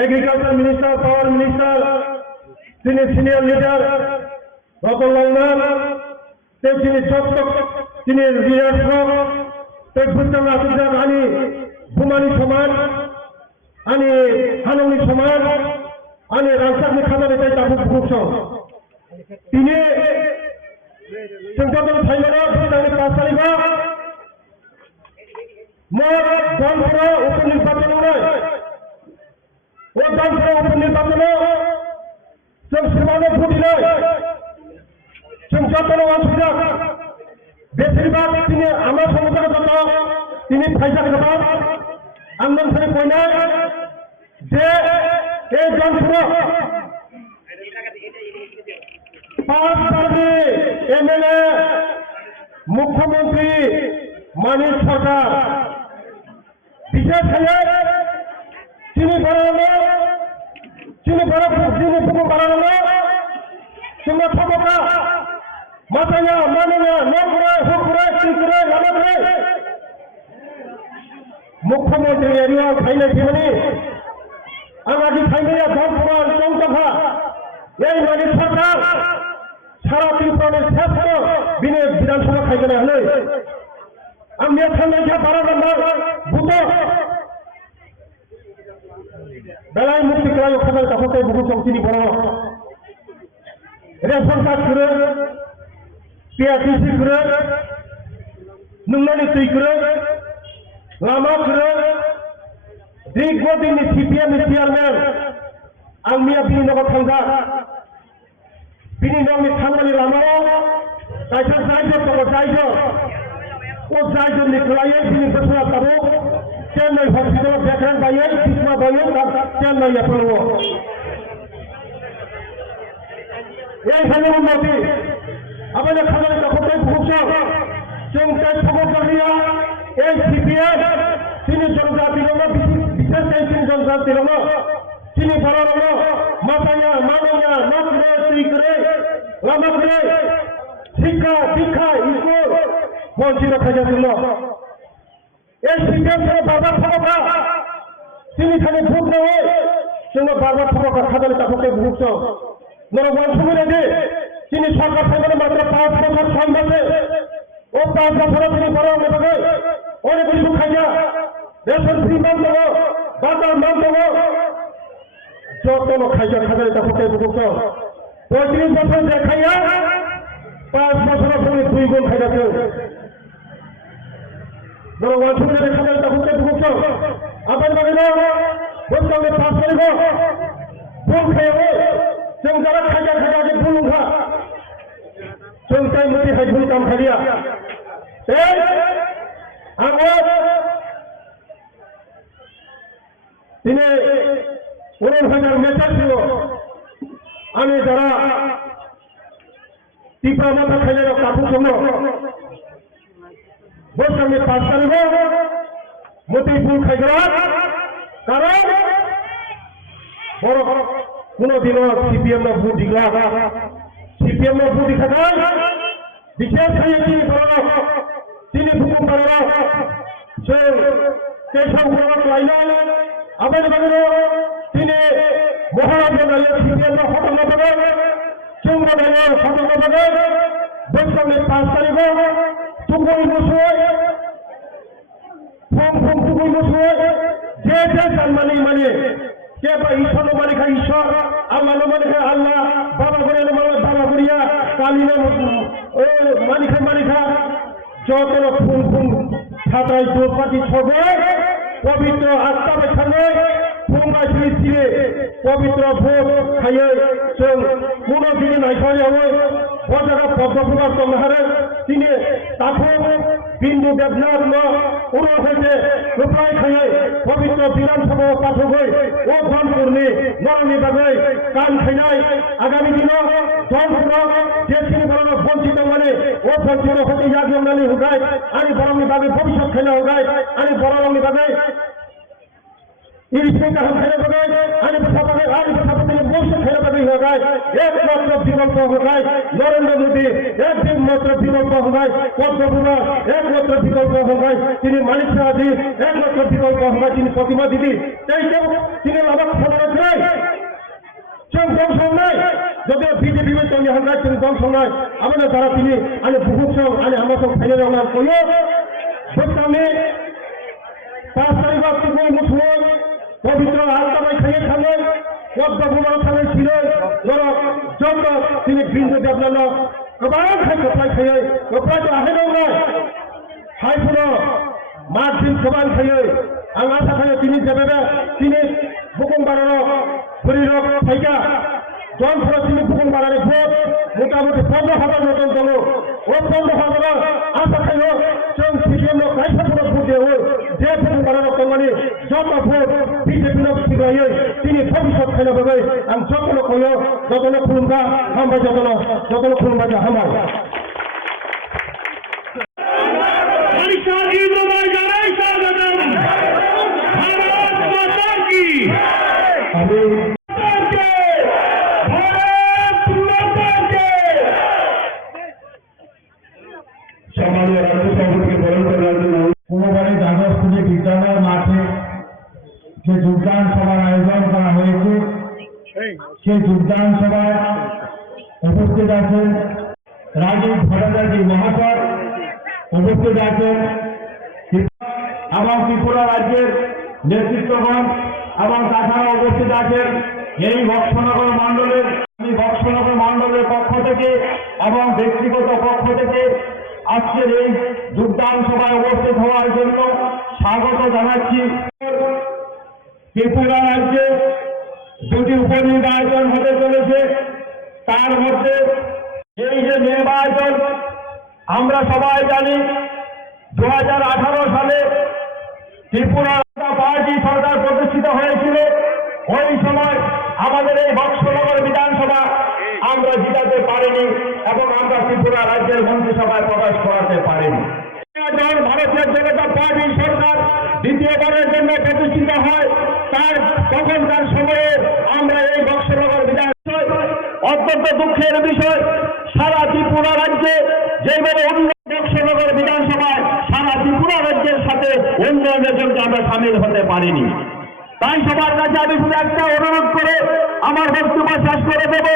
Agriculture minister power minister তিনি senior leader Ratanlal তিনি যত তিনি লিডারশিপ তেজপুর আসিদা আনি ভুমানি সমাজ আনি হাননি সমাজ আনি রাজশাহী খামারে তাই তাবুক বুকছ তিনি সংসদীয় সাইমারা ভোটানি 5 তারিখ মোট জনপুর উপনির্বাচন নয় ও জনপুর উপনির্বাচন जों समान फुटिनाय जों जतन असुबिदा बेसिरभाग তিনি আমার সমস্যাগত তিনি ফাইসা গোবা আন্দোলন করে কইনায় যে এই জনপুর 5 বারে এমএলএ মুখ্যমন্ত্রী মানিক সরকার বিশেষ হয়ে তিনি বাড়ানো Sini buku barang semua sahaja matanya, mananya, nomor, hukum, sikre, lamat. Mukhyamanti area khaina jimani, amagi khaina ya Jompuran, Jomtokha, এই মানিক সরকার সারা ত্রিপুরার শ্রেষ্ঠ বিনে বিধানসভা খাইতে হলে আমি সংখ্যা 12 নম্বর ভূত বেলায় মুক্তি করাই ওখানে তখনতে বহু চৌকিনি বড় রেশন কার্ড করে পিআরটিসি করে নুংনানি তুই করে লামা করে দীর্ঘদিন সিপিএম চেয়ারম্যান আলমিয়া বিনি নগর থাঙ্গা বিনি নগরনি থাঙ্গানি লামাও তাইতো যাইজ তবে যাইজ ও যাইজ নিকলাইয়ে বিনি বছর তাবো চেন্নাই হসপিটাল দেখেন বাইয়ে কিসমা বাইয়ে চেন্নাই আপলো এইখানে উন্নতি আমাদের খামারে তখন ভুগছ চৌকায় খবর করিয়া এই সিপিএম তিনি জনজাতির বিশেষ তিনি জনজাতির তিনি বড় মাতায়া মানায়া নকরে তুই করে লামা করে শিক্ষা দীক্ষা স্কুল বঞ্চিত থাকার জন্য এই সিপিএম বারবার খবর তিনি খালি ভোট নেওয়া সঙ্গে বারবার খবর খাদালে তাকে ভুগছ নরবন সুবিধা দিয়ে তিনি সরকার সরকারের মাত্র 5 বছর 6 মাসে ও 5 বছরে তিনি বড় নেবে অনেক কিছু খাইয়া রেশন ফ্রি মান দেবো বাজার মান দেবো যত খাইয়া খাদালে তাকে ভুগছ 35 বছর যে খাইয়া 5 বছর পরে 2 গুণ খাইয়াছে নরবন সুবিধা খাদালে তাকে ভুগছ আপনার বাড়ি বলতে 5 তারিখ ভোট খাইয়া जों जरा खाजा खाजा बुलुंखा जों जाय मुरि हायफुल काम खालिया आङो दिनै 19,000 मेसेज ছিল আমি যারা ত্রিপুরা মাথা খাইলে কাপড় জন্য বসে 5 তারিখ মতি ফুল খাইগরা কারণ বড় কোনদিনও সিপিএম ভোট দিলা সিপিএম ভোট দিখা বিশেষ হয়ে তিনি ভূকম্প কেশব লাইন আবার তিনি মহারাজ সিপিএম হতন চুম্ব হতন বৈষ্ণবের 5 তারিখ চুম্বই বসুয় ফম চুম্বই বসুয় যে সম্মানী মানে কে বা ঈশ্বর মালিকা ঈশ্বর আল্লাহ মালিকা আল্লাহ বাবা করে বাবা করিয়া কালী ও মালিকা যত ফুল ছাতায় দোপাটি ছবে পবিত্র আত্মা বেছানে ফুঙ্গা ছিঁড়ে পবিত্র ভোট খাইয়ে जों কোনো দিনে নাই খাওয়া হবে বজারা পদ্মপুরার তলহারে তিনি তাকে বিন্দু দেবনাথ উড়ো হয়েছে রূপায় খাইয়ে পবিত্র বিধানসভা পাঠক হয়ে ও ধনপুরনি নরনি বাগে কান খাইনাই আগামী দিনে ধনপুর যে তিনি বড় বঞ্চিত মানে ও বঞ্চিত হতে ইয়াগনানি হুগায় আমি বড়নি বাগে ভবিষ্যৎ খাইনা হুগায় আমি বড়নি বাগে ইরিশকে এখন ফেলে দেবে আলী প্রশাসনের বংশ ফেলে দেবে হোগায় একমাত্র বিকল্প হোগায় নরেন্দ্র মোদী একমাত্র বিকল্প হোগায় পদ্মভূমা একমাত্র বিকল্প হোগায় তিনি মানিক সাহাজি একমাত্র বিকল্প হোগায় তিনি প্রতিমা দিদি তাই কেউ তিনি লাভ খবর নাই দংশ নাই যদিও বিজেপি में तंग होगा তিনি দংশ নাই আমাদের যারা তিনি আনে বহুত সব আনে আমার সব ফেলে দেওয়া কইও বর্তমানে 5 তারিখ থেকে মুসলিম পবিত্র আলতাবাই খাইয়ে খাবেন পদ্মভূমা খাবেন ছিল যত তিনি বিন্দু দেবলাল গোবাং খাই কপাই খাইয়ে কপাই তো আহে না হাই শুনো মাঠ দিন গোবাং খাইয়ে आं आशा खायो তিনি যেভাবে তিনি বুকুম বানানো শরীরক থাইকা জন ফলে তিনি বুকুম বানানো ভোট মোটামুটি 15,000 মতন দল ও 15,000 আশা খাयो जों সিপিএম কাইসাপুর ভোট দিয়ে যে বুকুম বানানো কমানি যত ভোট বিজেপি সিগাইয়ে তিনি ভবিষ্যৎ খাইলে হবে आं যতন কইও যতন খুলুমগা হামবা যতন খুলুমগা হামবা সম্মানীয় রাজ্য সভাপতিকে বরণ করার জন্য কোনোবারে দ্বাদশ থেকে বিদ্যালয় মাঠে যে যোগদান সভার আয়োজন করা হয়েছে সেই যোগদান সভায় উপস্থিত আছেন রাজীব ভট্টাচার্য মহাশয়, উপস্থিত আছেন এবং ত্রিপুরা রাজ্যের নেতৃত্বগণ এবং তাছাড়া উপস্থিত আছেন এই বক্সনগর মণ্ডলের পক্ষ থেকে এবং ব্যক্তিগত পক্ষ থেকে আজকের এই যোগদান সভায় উপস্থিত হওয়ার জন্য স্বাগত জানাচ্ছি। ত্রিপুরা রাজ্যে দুটি উপনির্বাচন হতে চলেছে, তার মধ্যে এই যে নির্বাচন আমরা সবাই জানি 2018 সালে ত্রিপুরা পার্টি সরকার প্রতিষ্ঠিত হয়েছিল। ওই সময় আমাদের এই বক্সনগর বিধানসভা আমরা জিতাতে পারিনি এবং আমরা ত্রিপুরা রাজ্যের মন্ত্রিসভায় প্রবেশ করাতে পারিনি। ভারতীয় জনতা পার্টি সরকার দ্বিতীয়বারের জন্য প্রতিষ্ঠিত হয় তখনকার সময়ে আমরা এই বক্সনগর বিধানসভায় অত্যন্ত দুঃখের বিষয়, সারা ত্রিপুরা রাজ্যে যেভাবে বক্সনগর বিধানসভায় সারা ত্রিপুরা রাজ্যের সাথে উন্নয়নের জন্য আমরা সামিল হতে পারিনি। তাই সবার কাছে আমি শুধু একটা অনুরোধ করে আমার বক্তব্য শেষ করে দেব।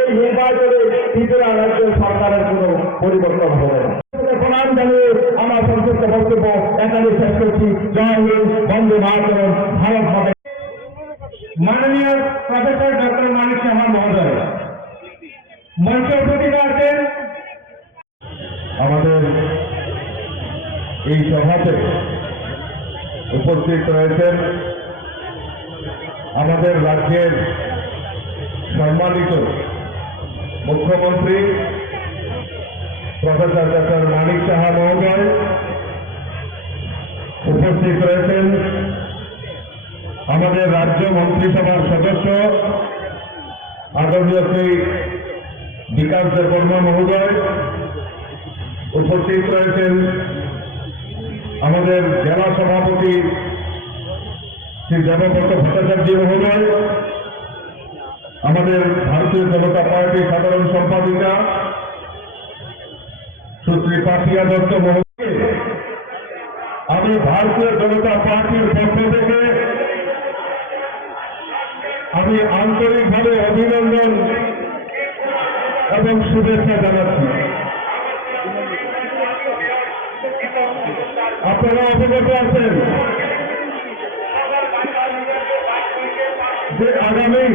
এই নির্বাচনে ত্রিপুরা রাজ্য সরকারের কোন পরিবর্তন হবে না। প্রণাম জানিয়ে আমার সংক্ষিপ্ত বক্তব্য এখানে শেষ করছি। জয় হিন্দ, বন্দে মাতরম, ভারত হবে। মাননীয় প্রফেসর ডক্টর মানিক সাহা মহোদয় মঞ্চে উপস্থিত আছেন। আমাদের এই সভাতে উপস্থিত রয়েছেন আমাদের রাজ্যের সম্মানিত মুখ্যমন্ত্রী প্রফেসর ডক্টর মানিক সাহা মহোদয়, উপস্থিত রয়েছেন আমাদের রাজ্য মন্ত্রিসভার সদস্য আদরণীয় শ্রী বিকাশ দেববর্মা মহোদয়, উপস্থিত রয়েছেন আমাদের জেলা সভাপতি শ্রী দেবব্রত ভট্টাচার্য মহোদয়, আমাদের ভারতীয় জনতা পার্টির সাধারণ সম্পাদিকা সুশ্রী পাপিয়া দত্ত মহোদয়, আমি ভারতীয় জনতা পার্টির পক্ষ থেকে আমি আন্তরিকভাবে অভিনন্দন এবং শুভেচ্ছা জানাচ্ছি। আপনারা অবগত আছেন যে আগামী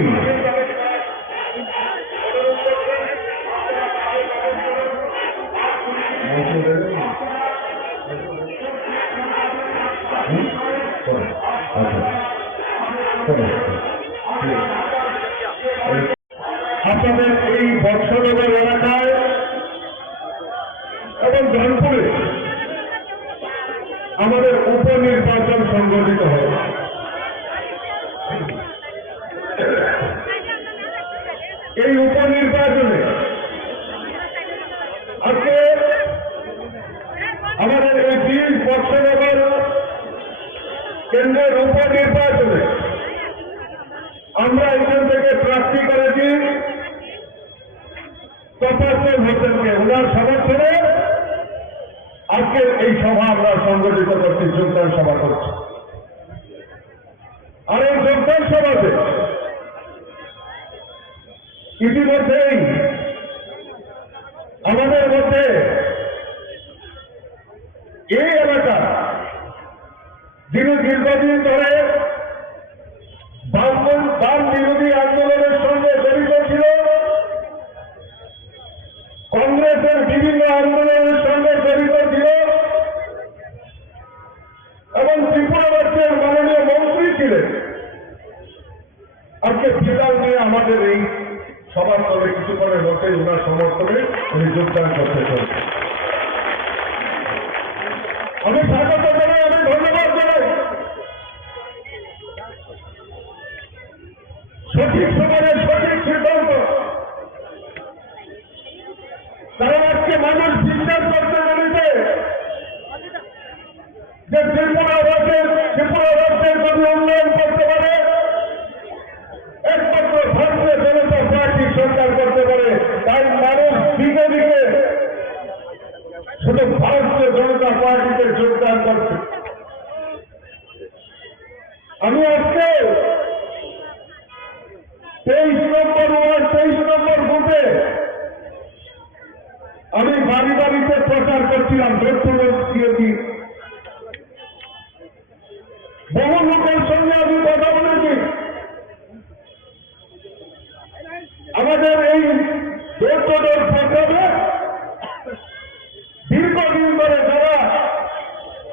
আপনাদের এই বক্সনগর এলাকায় এবং জনপুরে আমাদের উপনির্বাচন সংগঠিত হয়। এই উপনির্বাচনে আজকে আমাদের এই 20 বক্সনগর কেন্দ্রের উপনির্বাচনে আমরা এখান থেকে প্রার্থী করেছি তফাজ্জল হোসেনকে। ওনার সমর্থনে আজকের এই সভা আমরা সংগঠিত করছি, যোগদান সভা করছি। আর এই যোগদান সভাতে ইতিমধ্যেই আমাদের মধ্যে এই এলাকা যিনি দীর্ঘদিন ধরে বাম বিরোধী আন্দোলনের সঙ্গে জড়িত ছিল, কংগ্রেসের বিভিন্ন আন্দোলনের সঙ্গে জড়িত ছিল এবং ত্রিপুরা রাজ্যের মাননীয় মন্ত্রী ছিলেন, আজকে বিকাল নিয়ে আমাদের এই সভাস্থলে কিছুক্ষণের মধ্যে ওনার সমর্থনে উনি যোগদান করতে চলেছেন। আমি স্বাগত জানাই, আমি ধন্যবাদ জানাই। সঠিক সময়ে সঠিক সিদ্ধান্ত, কারণ আজকে মানুষ বিশ্বাস করতে পেরেছে যে ত্রিপুরা রাজ্যের যদি উন্নয়ন করতে পারে একমাত্র ভারতীয় জনতা পার্টি সরকার করতে পারে। তাই মানুষ বিজেপিকে শুধু ভারতীয় জনতা পার্টিতে যোগদান করছে। আমি আজকে 23 নম্বর ওয়ার্ড 23 নম্বর বুথে আমি বাড়ি বাড়িতে প্রচার করছিলাম, দিয়েছি। বহু লোকের সঙ্গে আমি কথা বলেছি। আমাদের এই ডোর প্রোগ্রামে দীর্ঘদিন ধরে যারা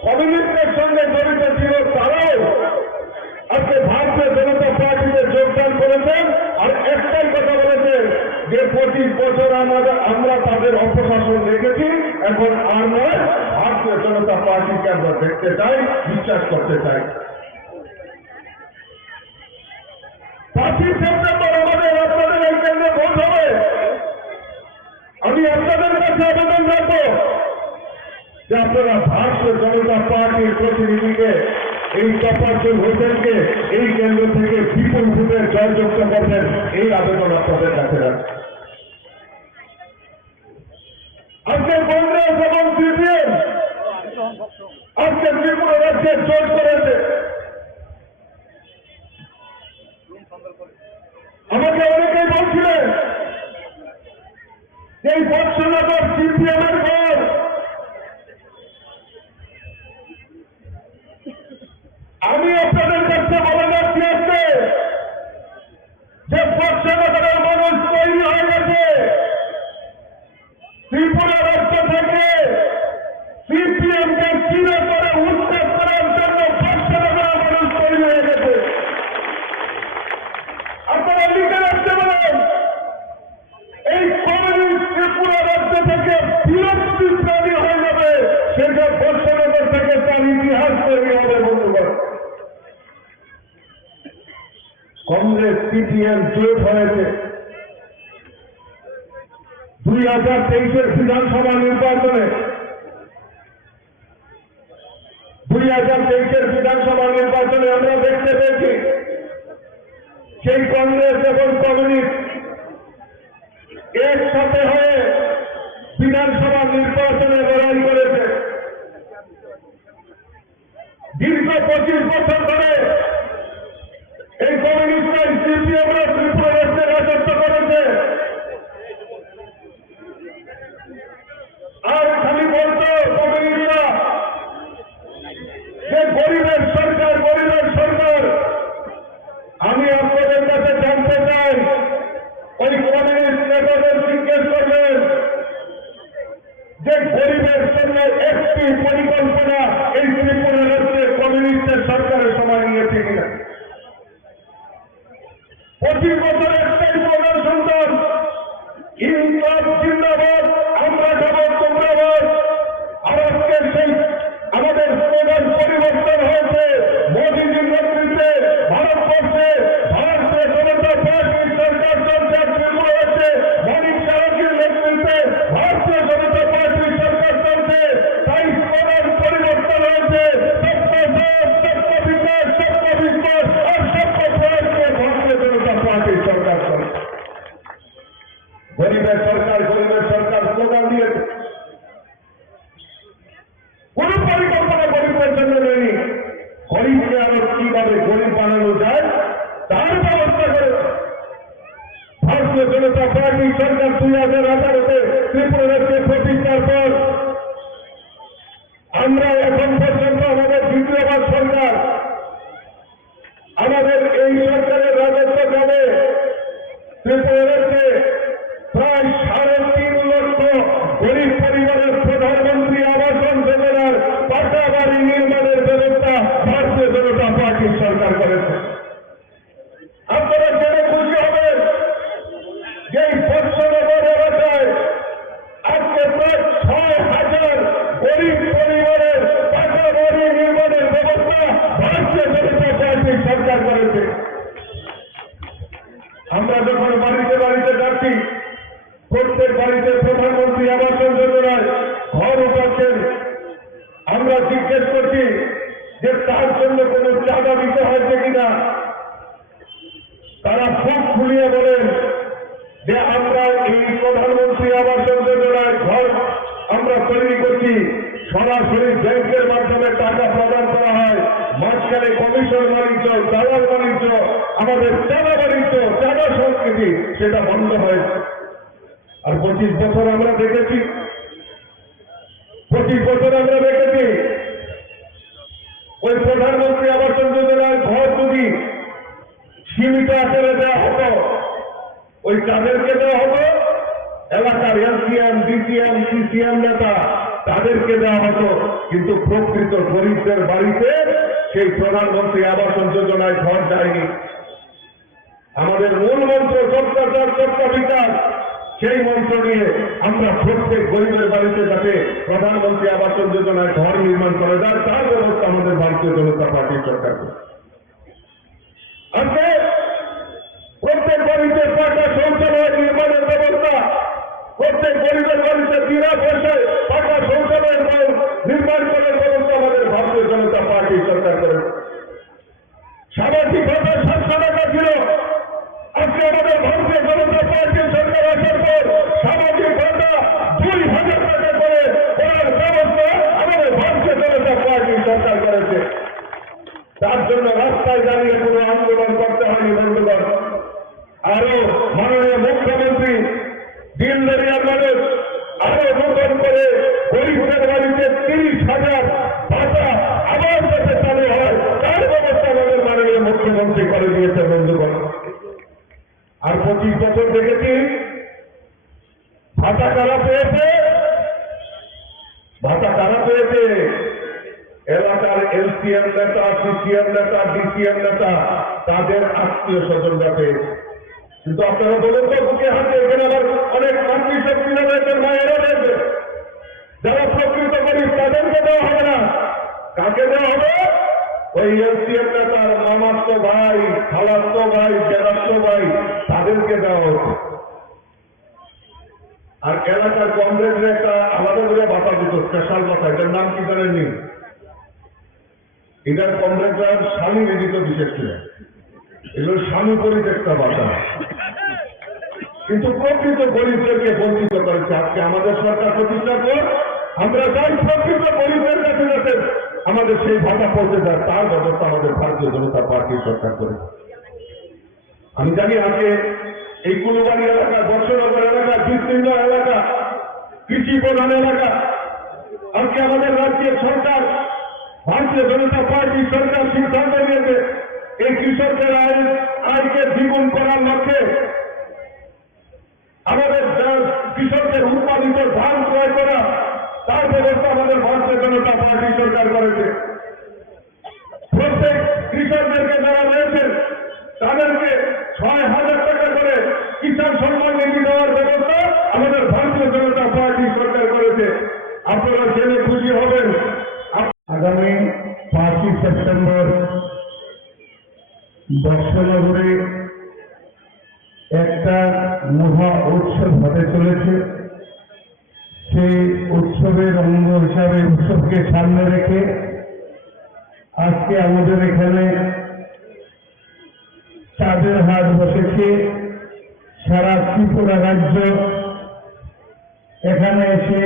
কমিউনিস্টের সঙ্গে জড়িত ছিল তারাও আজকে ভারতীয় জনতা পার্টিতে যোগদান করেছেন। আর একটাই কথা বলেছেন যে 25 বছর আমরা তাদের অপশাসন দেখেছি, এখন আর নয়, ভারতীয় জনতা পার্টিকে আমরা দেখতে চাই, বিশ্বাস করতে চাই। 5ই সেপ্টেম্বর আমাদের আপনাদের এই কেন্দ্রে ভোট হবে। আমি আপনাদের কাছে আবেদন রাখবো যে আপনারা ভারতীয় জনতা পার্টির প্রতিনিধিকে, এই তফাজ্জল হোসেনকে এই কেন্দ্র থেকে বিপুল ভোটে জয়যুক্ত করবেন, এই আবেদন আপনাদের কাছে রাখছি। আজকে কংগ্রেস এবং সিপিএম আজকে ত্রিপুরা রাজ্যে জোট করেছে। আমাকে অনেকেই বলছিলেন যে এই বৎসনগর সিপিএম এর ঘর। আমি আপনাদের কাছে বলে যাচ্ছি আজকে যে বৎসনগরের মানুষ তৈরি হয়ে গেছে। ত্রিপুরা রাজ্য থেকে সিপিএম কে চিরে করে উচ্ছেদ করার জন্য বৎসনগরের মানুষ তৈরি হয়ে গেছে। আপনারা লিখে রাখতে পারেন, এই কমিউনিস্ট ত্রিপুরা রাজ্য থেকে বিলুপ্তি প্রাণী হয়ে যাবে, সেটা বৎসনগর থেকে তার ইতিহাস তৈরি হবে। বন্ধুগণ, কংগ্রেস সিপিএম জোট হয়েছে 2023-এর বিধানসভা নির্বাচনে। 2023-এর বিধানসভা নির্বাচনে আমরা দেখতে পেয়েছি সেই কংগ্রেস এবং কমিউনিস্ট একসাথে হয়ে বিধানসভা নির্বাচনে লড়াই করেছে। দীর্ঘ 25 বছর ধরে এই কমিউনিস্টরা সিপিএমরা ত্রিপুরা রাজ্যে রাজত্ব করেছে। আর খালি বলতো কমিউনিস্টরা যে গরিবের সরকার, গরিবের সরকার। আমি আপনাদের কাছে জানতে চাই, ওই কমিউনিস্ট নেতাদের জিজ্ঞেস করবেন যে গরিবের জন্য একটি পরিকল্পনা এই ত্রিপুরা রাজ্যে কমিউনিস্টের সরকারের সময় নিয়েছে কিনা। 25 বছর একটাই প্রধান সন্তান, ইনকলাব জিন্দাবাদ, আমরা যাব তোমরা বাদ। আর আজকে সেই আমাদের স্লোগান পরিবর্তন হয়েছে। মোদীজির নেতৃত্বে ভারতবর্ষে ভারতীয় জনতা পার্টির সরকার চলছে। ত্রিপুরা রাজ্যে মানিক সাহাজির নেতৃত্বে ভারতীয় জনতা পার্টির সরকার চলছে। তাই স্লোগান জনতা পার্টি সরকার 2018-তে ত্রিপুরাকে প্রতিষ্ঠার পর আমরা এখন পর্যন্ত আমাদের দ্বিতীয়বার সরকার, আমাদের এই সরকারের রাজত্বকালে ত্রিপুরাকে প্রায় 3.5 লক্ষ গরিব পরিবারের প্রধানমন্ত্রী আবাস যোজনার পাকা বাড়ি নির্মাণের ব্যবস্থা ভারতীয় জনতা পার্টির সরকার করেছে। আপনারা জেনে খুশি হবেন যে বৎসনগর এলাকায় আজকে প্রায় 6,000 গরিব পরিবারের পাকা বাড়ি নির্মাণের ব্যবস্থা ভারতীয় জনতা পার্টির সরকার করেছে। আমরা যখন বাড়িতে বাড়িতে যাচ্ছি, প্রত্যেক বাড়িতে প্রধানমন্ত্রী আবাস যোজনায় ঘর উঠাচ্ছেন, আমরা জিজ্ঞেস করছি যে তার জন্য কোন চাঁদা দিতে হয়েছে কিনা। তারা খুব খুলিয়ে বলেন যে আমরা এই প্রধানমন্ত্রী আবাস যোজনায় ঘর আমরা তৈরি করছি, সরাসরি ব্যাংকের মাধ্যমে টাকা প্রদান করা হয়, মাঝখানে কমিশন বাণিজ্য, দালাল বাণিজ্য, আমাদের চাঁদা বাণিজ্য, চাঁদা সংস্কৃতি সেটা বন্ধ হয়েছে। আর 25 বছর আমরা দেখেছি, 25 বছর আমরা দেখেছি ওই প্রধানমন্ত্রী আবাস যোজনার ঘর যদি সীমিত আকারে দেওয়া হতো, ওই কাদেরকে দেওয়া হতো? এলাকার এলসিএম, ডিসিএম, সিসিএম নেতা তাদেরকে দেওয়া হতো, কিন্তু প্রকৃত গরিবদের বাড়িতে সেই প্রধানমন্ত্রী আবাস যোজনায় ঘর যায়নি। আমাদের মূল মন্ত্র সবকা সবকা বিকাশ, সেই মন্ত্র নিয়ে আমরা প্রত্যেক গরিবের বাড়িতে যাতে প্রধানমন্ত্রী আবাস যোজনায় ঘর নির্মাণ করা যায় তার ব্যবস্থা আমাদের ভারতীয় জনতা পার্টির সরকার করে। আজকে প্রত্যেক বাড়িতে পাকা শৌচালয় নির্মাণের ব্যবস্থা, প্রত্যেক গরিবের বাড়িতে বিনা পয়সায় পাকা শৌচালয় নির্মাণ করার ব্যবস্থা আমাদের ভারতীয় জনতা পার্টির সরকার করে। সামাজিক ভাতা 700 টাকা ছিল, আজকে আমাদের ভারতীয় জনতা পার্টির সরকার আসার পর সামাজিক ভাতা 2,000 টাকা করে করার ব্যবস্থা আমাদের ভারতীয় জনতা পার্টির সরকার করেছে। তার জন্য রাস্তায় দাঁড়িয়ে কোনো আন্দোলন করতে হয়নি বন্ধুগণ। আরো মাননীয় মুখ্যমন্ত্রী দিনদরিয়ার মানুষ আরো নতুন করে গরিবদের বাড়িতে 30,000 ভাতা আবার যাতে চালু হয় তার ব্যবস্থা আমাদের মাননীয় মুখ্যমন্ত্রী করে দিয়েছে বন্ধুগণ। আর 25 বছর দেখেছি ভাতা কারা পেয়েছে, ভাতা কারা পেয়েছে? এলাকার এলসিএম নেতা, সিসিএম নেতা, ডিসিএম নেতা, তাদের আত্মীয় স্বজনরা পেয়েছে। কিন্তু আপনারা বলুন তো বুকে হাতে, এখানে আবার অনেক মাতৃশক্তি রয়েছেন, মায়েরা রয়েছে, যারা প্রকৃত গরিব তাদেরকে দেওয়া হবে না। কাকে দেওয়া হবে? ওই এলসিএম নেতার মামাতো ভাই, খালাতো ভাই, জেলাতো ভাই, তাদেরকে দেওয়া হচ্ছে। আর এলাকার কংগ্রেসের একটা আলাদা করে ভাতা দিত, স্পেশাল ভাতা, এটার নাম কি জানেননি? এটার কংগ্রেসের স্বামী বিদিত বিশেষ করে, এগুলো স্বামী পরিত্যক্তা ভাতা, কিন্তু প্রকৃত গরিবদেরকে বঞ্চিত করেছে। আজকে আমাদের সরকার প্রতিষ্ঠার পর আমরা চাই প্রকৃত গরিবদের কাছে যাতে আমাদের সেই ভাতা পৌঁছে যায় তার ব্যবস্থা আমাদের ভারতীয় জনতা পার্টির সরকার করে। আমি জানি আজকে এই কুলুবাড়ি এলাকা, বর্ষনগর এলাকা, বিস্তীর্ণ এলাকা, কৃষি প্রধান এলাকা, আজকে আমাদের রাজ্যের সরকার ভারতীয় জনতা পার্টির সরকার সিদ্ধান্ত নিয়েছে এই কৃষকদের আয়কে দ্বিগুণ করার লক্ষ্যে আমাদের কৃষকদের উৎপাদিত ধান ক্রয় করা তার ব্যবস্থা আমাদের ভারতীয় জনতা পার্টি সরকার করেছে। প্রত্যেক কৃষকদেরকে যারা রয়েছেন তাদেরকে 6,000 টাকা করে কিষাণ সম্মান নিধি দেওয়ার ব্যবস্থা আমাদের ভারতীয় জনতা পার্টি সরকার করেছে। আপনারা জেনে খুশি হবেন আগামী 5ই সেপ্টেম্বর বর্ষনগরে একটা মহা উৎসব হতে চলেছে। সেই উৎসবের অঙ্গ হিসাবে উৎসবকে সামনে রেখে আজকে আমাদের এখানে চাঁদের হাট বসেছে। সারা ত্রিপুরা রাজ্য এখানে এসে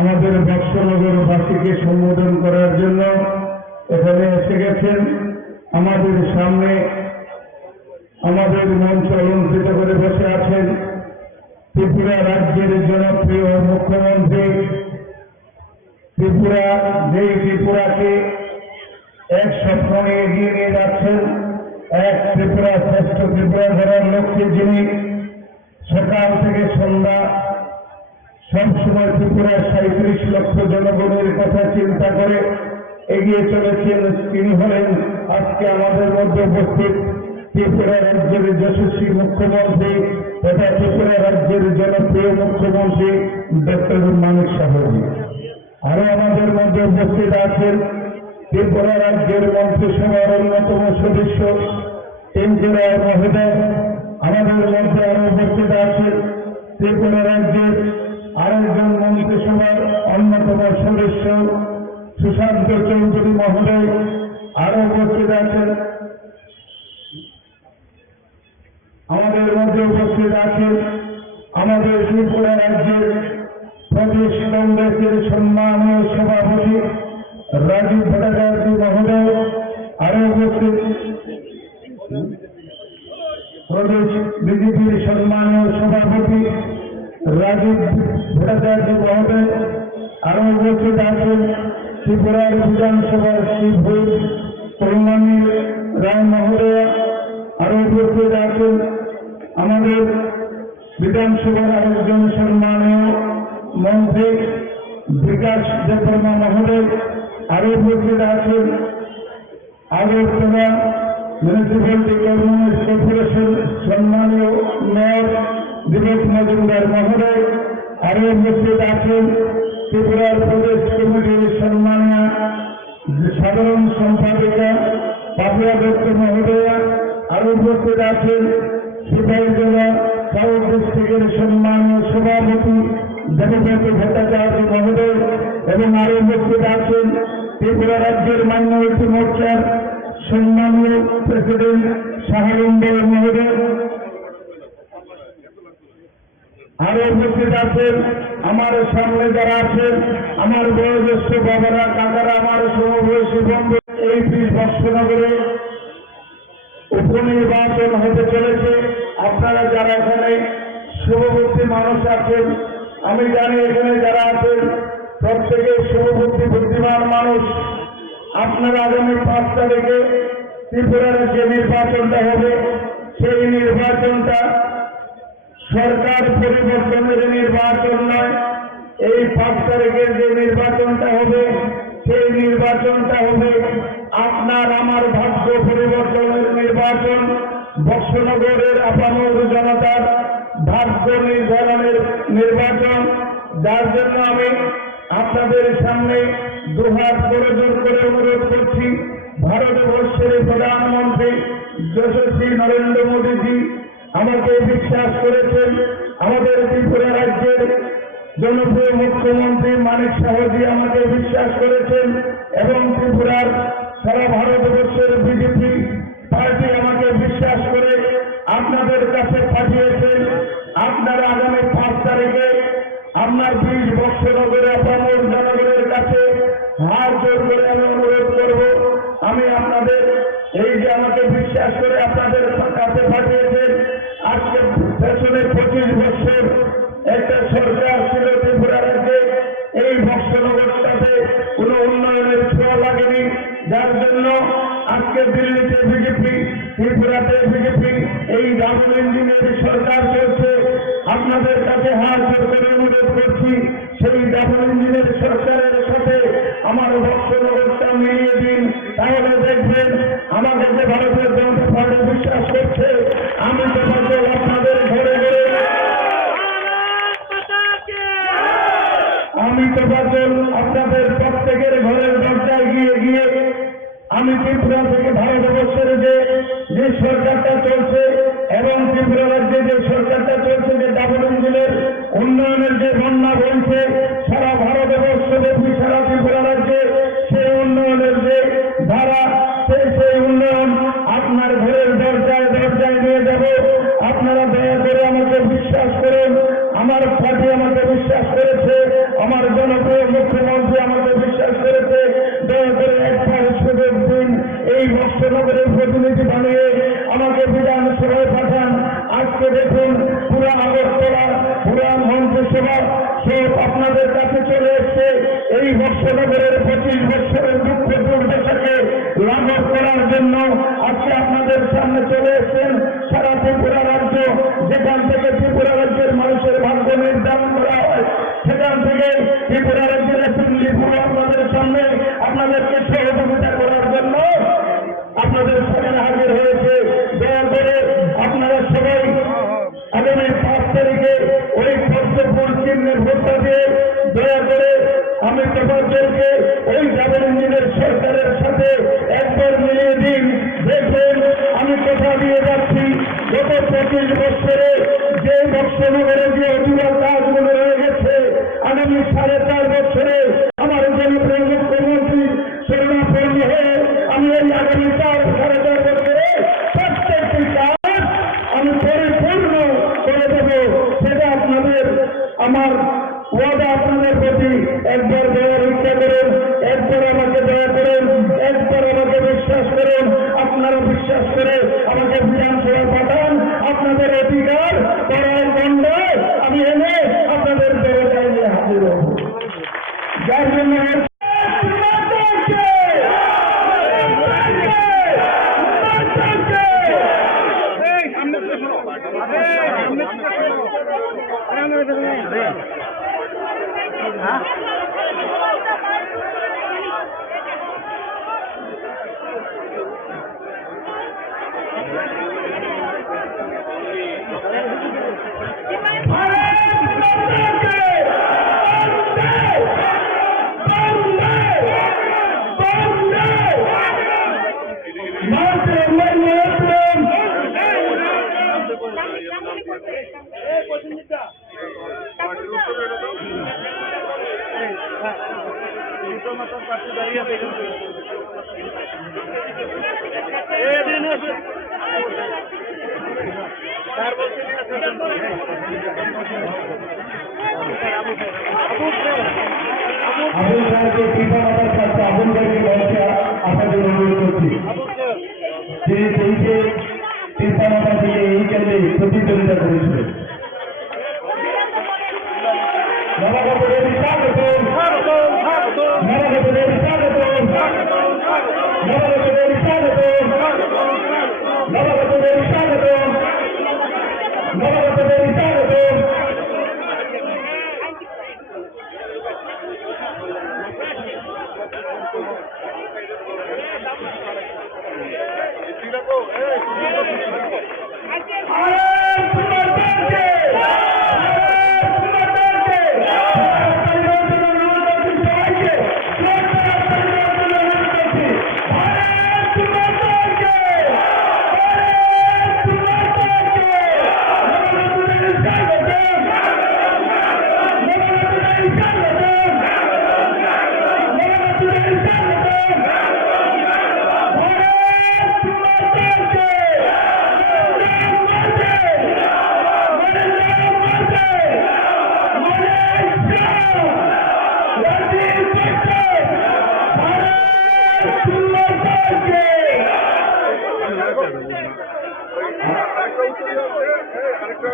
আমাদের বর্ষনগরবাসীকে সম্বোধন করার জন্য এখানে এসে গেছেন। আমাদের সামনে আমাদের মঞ্চ অলঙ্কৃত করে বসে আছেন ত্রিপুরা রাজ্যের জনপ্রিয় মুখ্যমন্ত্রী। ত্রিপুরা, যেই ত্রিপুরাকে এক স্বপ্ন নিয়ে এগিয়ে নিয়ে যাচ্ছেন, এক ত্রিপুরা শ্রেষ্ঠ ত্রিপুরা ধরার লক্ষ্যে যিনি সকাল থেকে সন্ধ্যা সবসময় ত্রিপুরার 37 লক্ষ জনগণের কথা চিন্তা করে এগিয়ে চলেছেন, তিনি হলেন আজকে আমাদের মধ্যে উপস্থিত ত্রিপুরা রাজ্যের যশস্বী মুখ্যমন্ত্রী তথা ত্রিপুরা রাজ্যের জনপ্রিয় মুখ্যমন্ত্রী ডক্টর মানিক সাহাজি। আরো আমাদের মধ্যে উপস্থিত আছেন ত্রিপুরা রাজ্যের মন্ত্রিসভার অন্যতম সদস্য টেঙ্কুরা মহোদয়। আমাদের মধ্যে আরো উপস্থিত আছেন ত্রিপুরা রাজ্যের আরেকজন মন্ত্রিসভার অন্যতম সদস্য সুশান্ত চৌধুরী মহোদয়। আরো উপস্থিত আছেন আমাদের মধ্যে উপস্থিত আছেন আমাদের ত্রিপুরা রাজ্যের প্রদেশ কংগ্রেসের সম্মানীয় সভাপতি রাজীব ভট্টাচার্য মহোদয়। আরো উপস্থিত প্রদেশ বিজেপির সম্মানীয় সভাপতি রাজীব ভট্টাচার্য মহোদয়। আরো উপস্থিত আছেন ত্রিপুরার বিধানসভার শ্রীভূত কল্যাণী রায় মহোদয়। আরো উপস্থিত আছেন আমাদের বিধানসভার আরেকজন সম্মানীয় মন্ত্রী বিকাশ দেববর্মা মহোদয়। আরো উপস্থিত আছেন আগরতলা মিউনিসিপ্যালিটি গভর্নমেন্ট কর্পোরেশন সম্মানীয় মেয়র দিলীপ মজুমদার মহোদয়। আরো উপস্থিত আছেন ত্রিপুরার প্রদেশ কমিটির সম্মানীয় সাধারণ সম্পাদিকা পাপিয়া দত্ত মহোদয়া। আরো উপস্থিত আছেন সিপাহী জেলা সাউথ ডিস্ট্রিক্টের সম্মানীয় সভাপতি দেবব্রত ভট্টাচার্য মহোদয় এবং আরো উপস্থিত আছেন ত্রিপুরা রাজ্যের মাইনরিটি মোর্চার সম্মানীয় প্রেসিডেন্ট শাহরুন্দর মহোদয়। আরো উপস্থিত আছেন আমার সামনে যারা আছেন আমার বয়োজ্যেষ্ঠ বাবারা, কাকারা, আমার সমবয়সী বন্ধু। এই 20 বৎসনগরে উপনির্বাচন হতে চলেছে। আপনারা যারা এখানে শুভবুদ্ধি মানুষ আছেন, আমি জানি এখানে যারা আছেন প্রত্যেকে শুভবুদ্ধি বুদ্ধিমান মানুষ। আপনারা আগামী 5 তারিখে ত্রিপুরার যে নির্বাচনটা হবে সেই নির্বাচনটা সরকার পরিবর্তনের নির্বাচন নয়। এই 5 তারিখের যে নির্বাচনটা হবে সেই নির্বাচনটা হবে আপনার আমার ভাগ্য পরিবর্তনের নির্বাচন, বৎসনগরের আপামর জনতার ভাগ্য নির্ধারণের নির্বাচন। যার জন্য আমি আপনাদের সামনে দুহাত করে জোর করে অনুরোধ করছি, ভারতবর্ষের প্রধানমন্ত্রী যশস্বী নরেন্দ্র মোদীজি আমাকে বিশ্বাস করেছেন, আমাদের ত্রিপুরা রাজ্যের জনপ্রিয় মুখ্যমন্ত্রী মানিক সাহাজি আমাকে বিশ্বাস করেছেন এবং ত্রিপুরার সারা ভারতবর্ষের বিজেপি পার্টি আমাকে বিশ্বাস করে আপনাদের কাছে পাঠিয়েছেন। আপনারা আগামী 5 তারিখে আপনার 20 বৎসনগরে আপামর জনগণের কাছে হাত জোর করে আমি অনুরোধ করব, আমি আপনাদের এই যে আমাকে বিশ্বাস করে আপনাদের কাছে পাঠিয়েছেন, আজকে পেছনে 25 বছর একটা সরকার ছিল ত্রিপুরা রাজ্যে, এই বৎসনগরটাতে কোনো উন্নয়নের ছোঁয়া লাগেনি। যার জন্য আজকে দিল্লিতে বিজেপি, ত্রিপুরাতে বিজেপি, এই ডাবল ইঞ্জিনের সরকার চলছে। আপনাদের কাছে হাত জোর করে অনুরোধ করছি, সেই ডাবল ইঞ্জিনের সরকারের সাথে আমার বৎসনগরটা মিলিয়ে দিন, তাহলে দেখবেন আমাকে যে ভারতের জনতা পার্টি বিশ্বাস করছে, আমি তো আপনাদের ঘরে ঘরে আমি তো আপনাদের প্রত্যেকের ঘরের দরজায় গিয়ে গিয়ে আমি ত্রিপুরা থেকে ভারতবর্ষের যে সরকারটা চলছে এবং ত্রিপুরা রাজ্যে যে সরকারটা চলছে, যে ডাবল ইঞ্জিনের উন্নয়নের যে বন্যা বলছে সারা ভারতবর্ষব্যাপী সারা ত্রিপুরা রাজ্যে, সেই উন্নয়নের যে ধারা, সেই উন্নয়ন আপনার ঘরের দরজায় দরজায় নিয়ে যাব। আপনারা দয়া করে আমাকে বিশ্বাস করেন, আমার পার্টি আমাকে বিশ্বাস করেছে, আমার জনপ্রিয় মুখ্যমন্ত্রী আমাকে বিশ্বাস করেছে। দয়া করে একবার সুযোগ দিন, এই বৎসনগরের প্রতিনিধি বানিয়ে আমাকে বিধানসভায় দেখুন পুরা আগরতলা, পুরা মন্ত্রিসভা সব আপনাদের কাছে চলে এসছে এই বর্ষনগরের 25 বছরের দুঃখ দুর্দশাকে লাঘব করার জন্য। আজকে আপনাদের সামনে চলে এসছেন সারা ত্রিপুরা রাজ্য, যেখান থেকে ত্রিপুরা রাজ্যের মানুষের ভাগ্য নির্ধারণ করা হয়, সেখান থেকে ত্রিপুরা রাজ্যের অ্যাসেম্বলি পুরো আপনাদের সামনে আপনাদেরকে সহযোগিতা করার জন্য আপনাদের সামনে হাজির হয়েছে। দয়া করে আপনারা সবাই আগামী 5 তারিখে ওই পদ্মপুর চিহ্নে ভোটটা দিয়ে দয়া করে আমি পেপারদেরকে ওই ডাবল ইঞ্জিনের সরকারের সাথে একবার মিলিয়ে দিন। দেখবেন আমি কথা দিয়ে যাচ্ছি, গত 25 বছরে যে বক্সনগরে যে অধুরা কাজগুলো রয়ে গেছে, আগামী 4.5 বছরে আমার জনপ্রিয় মুখ্যমন্ত্রী শরণাপন্ন হয়ে আমি এই আগামী 4-4.5 বছরে প্রত্যেকটি কাজ আমি পরিপূর্ণ করে দেব। সেটা আপনাদের আমার ওয়াদা আপনাদের প্রতি। একবার দেওয়ার ইচ্ছা করেন, একবার আমাকে দয়া করেন, একবার আমাকে বিশ্বাস করেন। আপনারা বিশ্বাস করে আমাকে বিধানসভায় পাঠান। আপনাদের অধিকার করার দণ্ডে আমি এনে আপনাদের দরজায় নিয়ে হাজির হব। যার জন্য আবুল ভাইকে পিতা মাতার কাছে আবুল ভাইকে বলছে আপনাদের অনুরোধ করছি, যিনি সেইকে পিতা মাতা দিয়ে এই কেন্দ্রে প্রতিদ্বন্দ্বিতা করেছিলেন। নবাগতদের স্বাগত, নবাগতদের স্বাগত, নবাগতদের স্বাগত, নবাগতদের স্বাগত, নবাগতদের স্বাগত।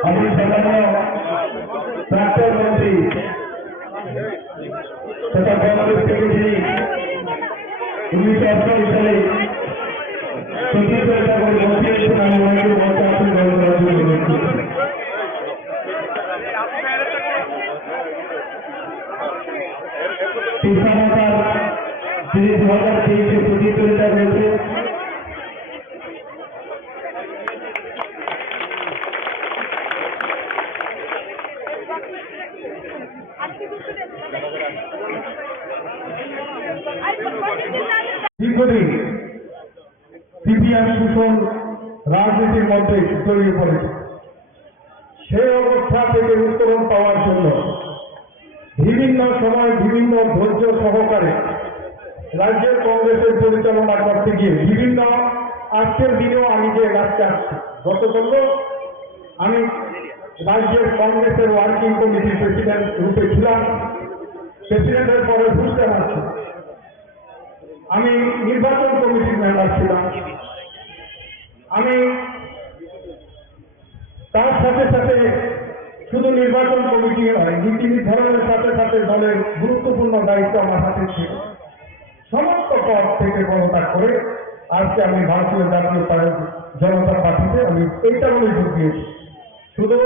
আমি সামান্য প্রাক্তন মন্ত্রী তথা কংগ্রেস থেকে যিনি 1988 সালে প্রতিদ্বন্দ্বিতা করে মন্ত্রী হয়েছেন, আমি ওনাকে মঞ্চে আসন গ্রহণ করার জন্য অনুরোধ করছি। পিতা মাতার যিনি 2023-এ প্রতিদ্বন্দ্বিতা করেছে, দীর্ঘদিন সিপিএম শোষণ রাজনীতির মধ্যে জড়িয়ে পড়েছে। সেই অবস্থা থেকে উত্তরণ পাওয়ার জন্য বিভিন্ন সময় বিভিন্ন ধৈর্য সহকারে রাজ্যের কংগ্রেসের পরিচালনা করতে গিয়ে বিভিন্ন আজকের দিনেও আমি যে রাস্তায় আসছি, গতকাল আমি রাজ্যের কংগ্রেসের ওয়ার্কিং কমিটির প্রেসিডেন্ট রূপে ছিলাম, প্রেসিডেন্টের পরে বুঝতে পারছি আমি নির্বাচন কমিটির মেম্বার ছিলাম। আমি তার সাথে সাথে শুধু নির্বাচন কমিটি নয়, নীতি নির্ধারণের সাথে সাথে দলের গুরুত্বপূর্ণ দায়িত্ব আমার হাতে ছিল। সমস্ত পদ থেকে পদত্যাগ করে আজকে আমি ভারতীয় জাতীয় জনতা পার্টিতে আমি এই কারণে যোগ দিয়েছি। শুধু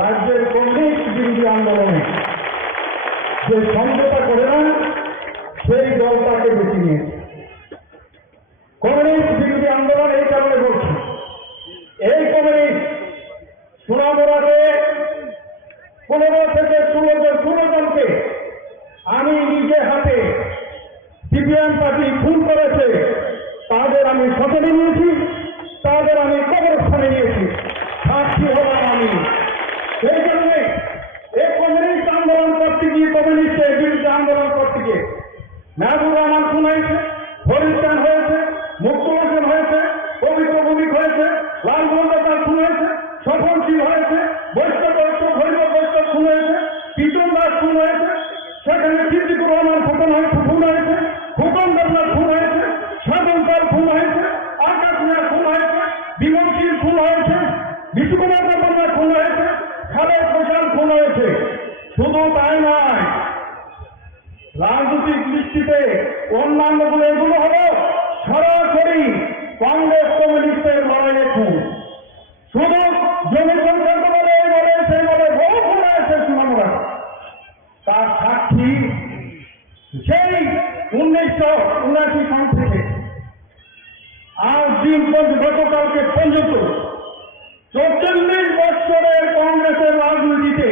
রাজ্যের কংগ্রেস বিরোধী আন্দোলনে যে সমঝোতা করে না, সেই দলটাকে বেছে নিয়েছে। কংগ্রেস বিরোধী আন্দোলন এই কারণে বলছি, এই কংগ্রেস সোনামুড়াতে 15 থেকে 16 জনকে আমি নিজে হাতে সিপিএম পার্টি খুন করেছে, তাদের আমি শপথে নিয়েছি, তাদের আমি কবরস্থানে নিয়েছি, সাক্ষী হলাম আমি। সেই কারণে এই কমিউনিস্ট আন্দোলন করতে গিয়ে, কমিউনিস্টের বিরুদ্ধে আন্দোলন করতে গিয়ে মেহবুব রহমান খুন হয়েছে, হরিস্থান হয়েছে, মুক্ত হোসেন হয়েছে, পবিত্র ভৌমিক হয়েছে, লাল মন্ডল খুন হয়েছে, সফল সিং হয়েছে, বৈষ্ণব হরিব বৈষ্ণব খুন হয়েছে, পিটন দাস খুন হয়েছে, সেখানে সিদ্দিকুর রহমান খুন হয়েছে, ফুকন দেবনাথ খুন হয়েছে, সাধন পাল খুন হয়েছে, আকাশ মিয়া খুন হয়েছে, বিমল সিং খুন হয়েছে, বিষ্ণুকুমার দেবনা খুন হয়েছে, খালেদ হোসেন খুন হয়েছে। শুধু তাই নয়, রাজনৈতিক দৃষ্টিতে অন্যান্যগুলো এগুলো হলো সরাসরি কংগ্রেস কমিউনিস্টের লড়াইয়ে খুন। শুধু জমি সংক্রান্ত বলে এই বলে সেই বলে বহু খুন হয়েছে সুনামুড়া। তার সাক্ষী সেই 1979 সাল থেকে আজ দিন গতকালকে পর্যন্ত 44 বছরের কংগ্রেসের রাজনীতিতে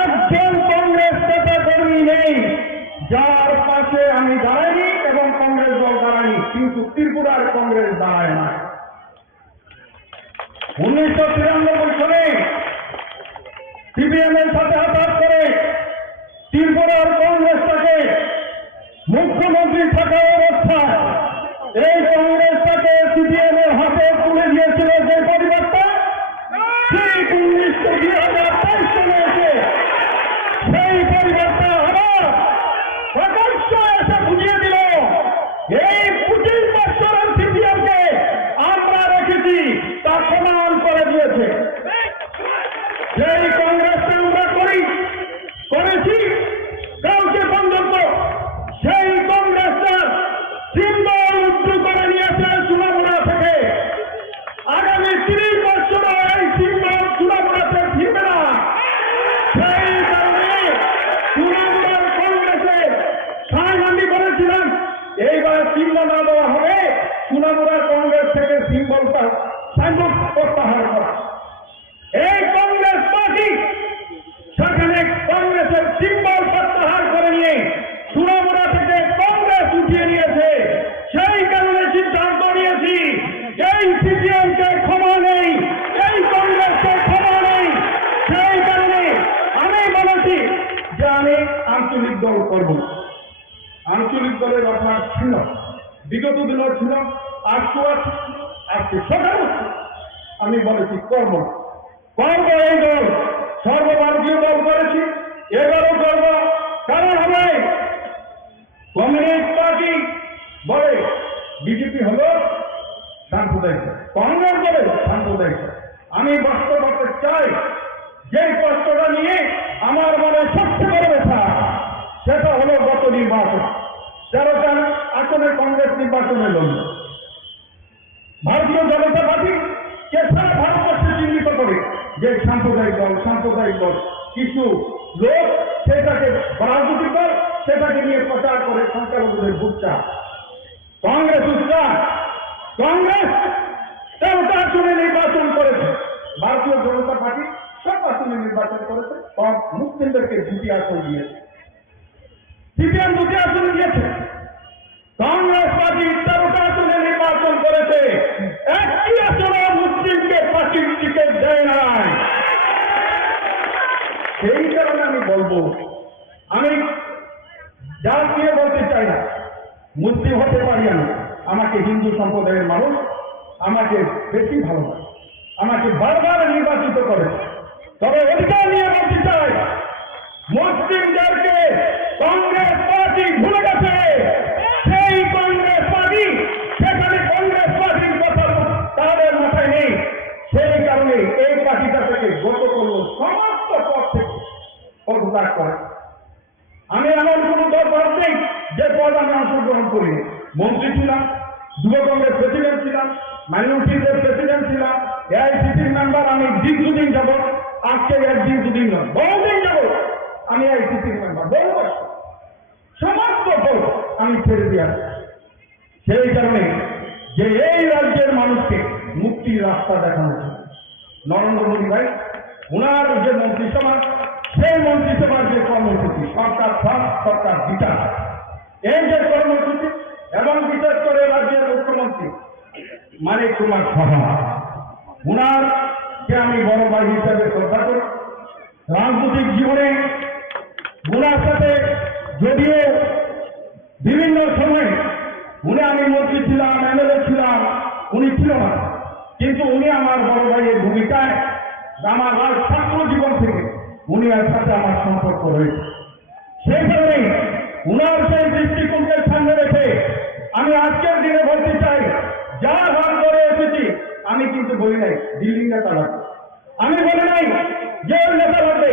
একজন কংগ্রেস নেতা কর্মী নেই যার পাশে আমি দাঁড়াইনি এবং কংগ্রেস দল দাঁড়ায়নি, কিন্তু ত্রিপুরার কংগ্রেস দাঁড়ায় না। 1993 সালে সিপিএম এর সাথে হাত করে ত্রিপুরার কংগ্রেসটাকে মুখ্যমন্ত্রী থাকা অবস্থায় এই কংগ্রেসটাকে সিপিএম এর হাতে তুলে দিয়েছিল যে পরিবারটা, সেই 2023 সালে এসে সেই পরিবারটা আবার প্রকাশ্য এসে বুঝিয়ে দিল এই 25 বছরের সিপিএমকে আমরা রেখেছি, তা প্রমাণ করে দিয়েছে। সেই কংগ্রেসটা আমরা করেছি কালকে পর্যন্ত সেই কংগ্রেসটার সিম্বল উত্তর করে নিয়েছে সুনামুড়া থেকে। আগামী 30 বছর এই সিম্বল সুনামুড়াতে ফিরবে না। সেই কারণে সুনামুড়ার কংগ্রেসে আমি বলেছিলাম এইবার সিম্বল না দেওয়া হবে, সুনামুড়ার কংগ্রেস থেকে সিম্বলটা সাইনবোর্ড প্রত্যাহার করা। এই কংগ্রেস পার্টি সেখানে কংগ্রেসের সিম্বল প্রত্যাহার করে নিয়ে সুনামুড়া থেকে কংগ্রেস উঠিয়ে নিয়েছে। সেই কারণে সিদ্ধান্ত নিয়েছি এই সিপিএমকে ক্ষমা নেই, এই কংগ্রেসকে ক্ষমা নেই। সেই কারণে আমি বলেছি যে আমি আঞ্চলিক দল করব। আঞ্চলিক দলের অভাব ছিল, বিগত দিনও ছিল, আজকে সকাল আমি বলেছি করব এই দল, সর্বভারতীয় দল করেছি, এবারও করব। কারণ হবে কমিউনিস্ট পার্টি বলে বিজেপি হলো সাম্প্রদায়িক, কংগ্রেস বলে সাম্প্রদায়িক। আমি বাস্তব করতে চাই যে কষ্টটা নিয়ে আমার মনে সবচেয়ে বড় ব্যথা, সেটা হলো গত নির্বাচন 13টা আসনে কংগ্রেস নির্বাচনে লড়ল। ভারতীয় জনতা পার্টি কে সারা ভারতবর্ষে চিহ্নিত করে যে সাম্প্রদায়িক দল, কিছু লোক সেটাকে রাজনৈতিক দল সেটাকে নিয়ে প্রচার করে সংখ্যালঘুদের ভোট চায়। কংগ্রেস কংগ্রেস 13টা আসনে নির্বাচন করেছে, ভারতীয় জনতা পার্টি সব আসনে নির্বাচন করেছে, মুসলিমদেরকে 2টি আসন দিয়েছে, সিপিএম 2টি আসন দিয়েছে। কংগ্রেস পার্টি 13টা আসনে নির্বাচন করেছে, একটি আসনে মুসলিমকে পার্টির টিকিট দেয় নাই। সেই কারণে আমি বলবো, আমি যা দিয়ে বলতে চাই না, মুসলিম হতে পারি আমি, আমাকে হিন্দু সম্প্রদায়ের মানুষ আমাকে বেশি ভালোবাসে, আমাকে বারবার নির্বাচিত করেছে। তবে অধিকার নিয়ে বলতে চাই, মুসলিমদেরকে কংগ্রেস পার্টি ভুলে গেছে। সেই কংগ্রেস পার্টি, সেখানে কংগ্রেস পার্টির কথা তাদের মাথায় নেই। সেই কারণে করে। আমি এমন কোনো দল নেই যে পদ আমি অংশগ্রহণ করিনি। মন্ত্রী ছিলাম, যুব কংগ্রেস প্রেসিডেন্ট ছিলাম, মাইনরিটিদের প্রেসিডেন্ট ছিলাম, এআইসিসির মেম্বার। আমি দীর্ঘদিন যাব, আজকে একদিন দুদিন নয়, বহুদিন যাব আমি এআইসিসির মেম্বার, বহু বছর। সমস্ত পদ আমি ছেড়ে দিয়ে আসছি সেই কারণে যে এই রাজ্যের মানুষকে মুক্তির রাস্তা দেখানো ছিল। নরেন্দ্র মোদী ভাই ওনার যে মন্ত্রিসভা, সেই মন্ত্রিসভার যে কর্মসূচি সরকার ফার্স্ট সরকার বিকাশ, এই যে কর্মসূচি, এবং বিশেষ করে রাজ্যের মুখ্যমন্ত্রী মানিক কুমার সাহা, ওনার যে আমি বড় ভাই হিসেবে শ্রদ্ধা করি। রাজনৈতিক জীবনে ওনার সাথে যদিও বিভিন্ন সময় উনি, আমি মন্ত্রী ছিলাম, এমএলএ ছিলাম, উনি ছিল না, কিন্তু উনি আমার বড় ভাইয়ের ভূমিকায় আমার ছাত্র জীবন থেকে উনি এর সাথে আমার সম্পর্ক রয়েছে। সেই কারণে উনার সেই দৃষ্টিকোণকে সামনে রেখে আমি আজকের দিনে বলতে চাই, যা ভাগ করে এসেছি আমি কিন্তু বলি নাই দিল্লি নেতা লাগবে, আমি বলি নাই যে ওই নেতা লাগবে।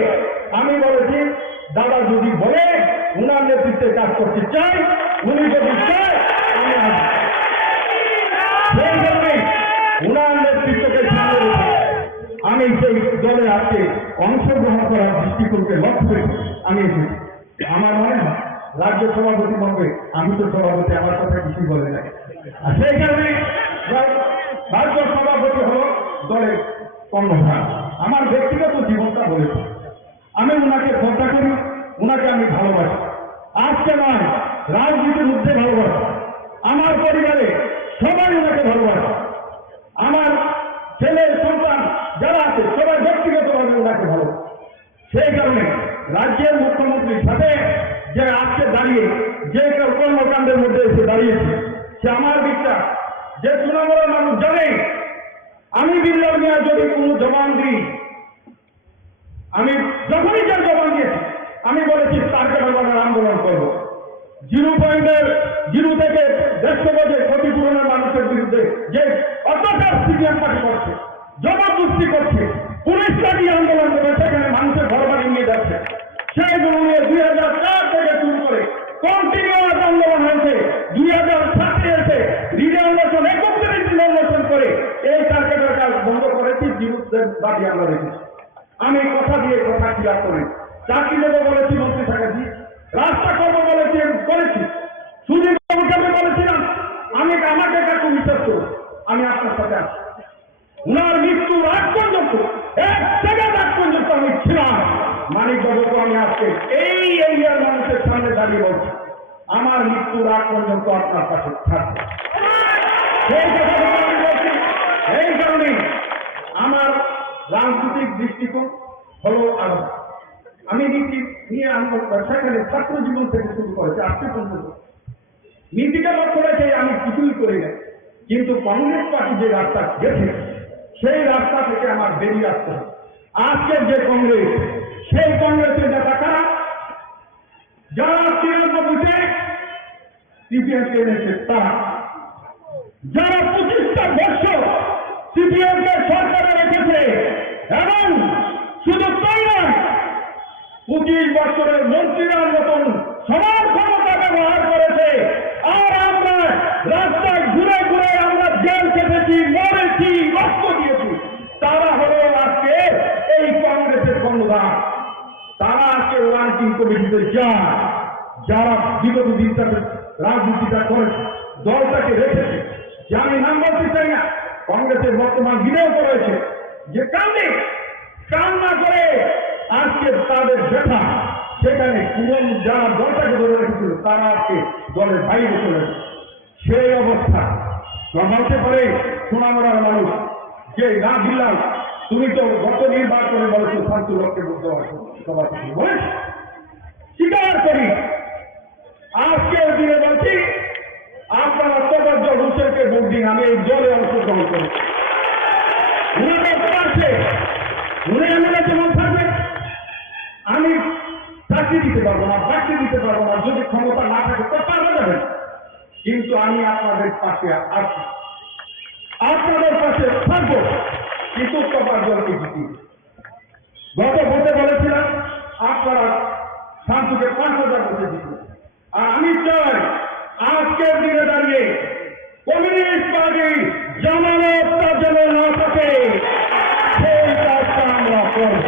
আমি বলেছি দাদা যদি বলে উনার নেতৃত্বে কাজ করতে চাই, উনি যদি চায় আমি আসবো। সেই কারণে উনার নেতৃত্বকে সামনে রেখে আমি সেই দলে আজকে অংশগ্রহণ করার দৃষ্টিকোণকে লক্ষ্য করে আমি এসেছি। আমার মনে হয় রাজ্য সভাপতি বলবে, আমি তো সভাপতি, আমার কথা কিছুই বলে নাই। আর সেই কারণে রাজ্য সভাপতি হল দলের কর্ণধার। আমার ব্যক্তিগত জীবনটা বলেছে, আমি ওনাকে শ্রদ্ধা করি, ওনাকে আমি ভালোবাসি। আজকে নয়, রাজনীতির মধ্যে ভালোবাসি। আমার পরিবারে সবাই ওনাকে ভালোবাসে। আমার ছেলে সন্তান যারা আছে সবাই ব্যক্তিগতভাবে ওনাকে ভালোবাসে। সেই কারণে রাজ্যের মুখ্যমন্ত্রীর সাথে যে আজকে দাঁড়িয়ে যে কর্মকাণ্ডের মধ্যে এসে দাঁড়িয়েছে, সে আমার বিশ্বাস যে তৃণমূলের মানুষ জানে আমি বিল্লাল মিয়া যদি কোনো জবান দিই, আমি যখনই যার জবান দিয়েছি আমি বলেছি টার্গেট বাগানের আন্দোলন করবো। 0 থেকে 150 গজে ক্ষতিপূরণের মানুষের বিরুদ্ধে যে অত্যাচার সিপিএম পার্টি করছে, জবরদস্তি করছে, পুলিশ কাটিয়ে আন্দোলন করে সেখানে মানুষের ঘর বাড়ি নিয়ে যাচ্ছে, সেইগুলো নিয়ে 2004 থেকে শুরু করে কন্টিনিউয়াস আন্দোলন হয়েছে। 2007 এসে রিজার্ভেশন 31 রিজার্ভেশন করে এই টার্গেটের কাজ বন্ধ করেছি, বিরুদ্ধের দাবি আমরা রেখেছি। আমি কথা দিয়ে কথা ক্লিয়ার করি, চাকরি দেবো বলেছি, মন্ত্রী থাকাছি, রাস্তা করবো বলেছি, করেছি। শুধু আমি বলেছিলাম আমি আমাকে কাকু বিশ্বাস করুন, আমি আপনার সাথে আছি। উনার মৃত্যুর আগ পর্যন্ত, 1 সেকেন্ড আগ পর্যন্ত আমি ছিলাম। মানিক বাবুকে আমি আজকে এই এরিয়ার মানুষের সামনে দাঁড়িয়ে বলছি, আমার মৃত্যুর আগ পর্যন্ত আপনার কাছে থাকবে। সেই কথা আমি বলছি। এই কারণে আমার রাজনৈতিক দৃষ্টিকোণ হল আলাদা। আমি নীতি নিয়ে সেখানে ছাত্র জীবন থেকে শুরু করেছি আজকে পর্যন্ত। নীতিকে লক্ষ্য রেখে আমি কিছুই করি না, কিন্তু কংগ্রেস পার্টি যে রাস্তা গেছে সেই রাস্তা থেকে আমার বেরিয়ে আসতে হবে। আজকের যে কংগ্রেস, সেই কংগ্রেসের নেতা কারা? যারা 93-তে সিপিএমকে এনেছে তারা, যারা 25টা বছর সিপিএমকে সরকারে রেখেছে, এবং শুধু তাই নয় 25 বছরের মন্ত্রীর মতন সমান ক্ষমতা ব্যবহার করেছে। আর আমরা রাস্তায় ঘুরে ঘুরে আমরা জেল কেটেছি, মরেছি, রক্ত দিয়েছি। তারা হলো আজকে এই কংগ্রেসের কর্ণধার। তারা আজকে ওয়ার্কিং কমিটিতে যায়, যারা বিগত দিনটাতে রাজনীতিটা করেছে, দলটাকে রেখেছে। যে আমি নাম বলতে চাই না, কংগ্রেসের বর্তমান বিধায়ক রয়েছে যে কান্না করে আজকে তাদের ব্যথা, সেখানে পুরন যারা দলটাকে ধরে রেখেছিল তারা আজকে দলের বাইরে চলে গেছে। সেই অবস্থা বলতে পারে সোনামরার মানুষ যে না দিলাম, তুমি তো গত নির্বাচনে বলেছো শান্তি লক্ষ্যে বুঝতে পারছো সভাপতি বলে স্বীকার করি। আজকের দিনে বলছি আপনারা তোফাজ্জল হোসেনকে ভোট দিন, আমি এই দলে অংশগ্রহণ করি। উনি পারছে, উনি এমন যেমন থাকবে, আমি চাকরি দিতে পারবো না, চাকরি দিতে পারবো না, যদি ক্ষমতা না থাকে তো পারবে যাবে। কিন্তু আমি আপনাদের পাশে আছি, আপনাদের পাশে থাকবো, কিন্তু তোফাজ্জলকে জিতি। গত ভোটে বলেছিলাম আপনারা শান্তিকে 5,000 ভোটে জিতবে। আর আমি চাই আজকের দিনে দাঁড়িয়ে কমিউনিস্ট পার্টি জামানতটা যেন না থাকে, সেই কাজটা আমরা করব,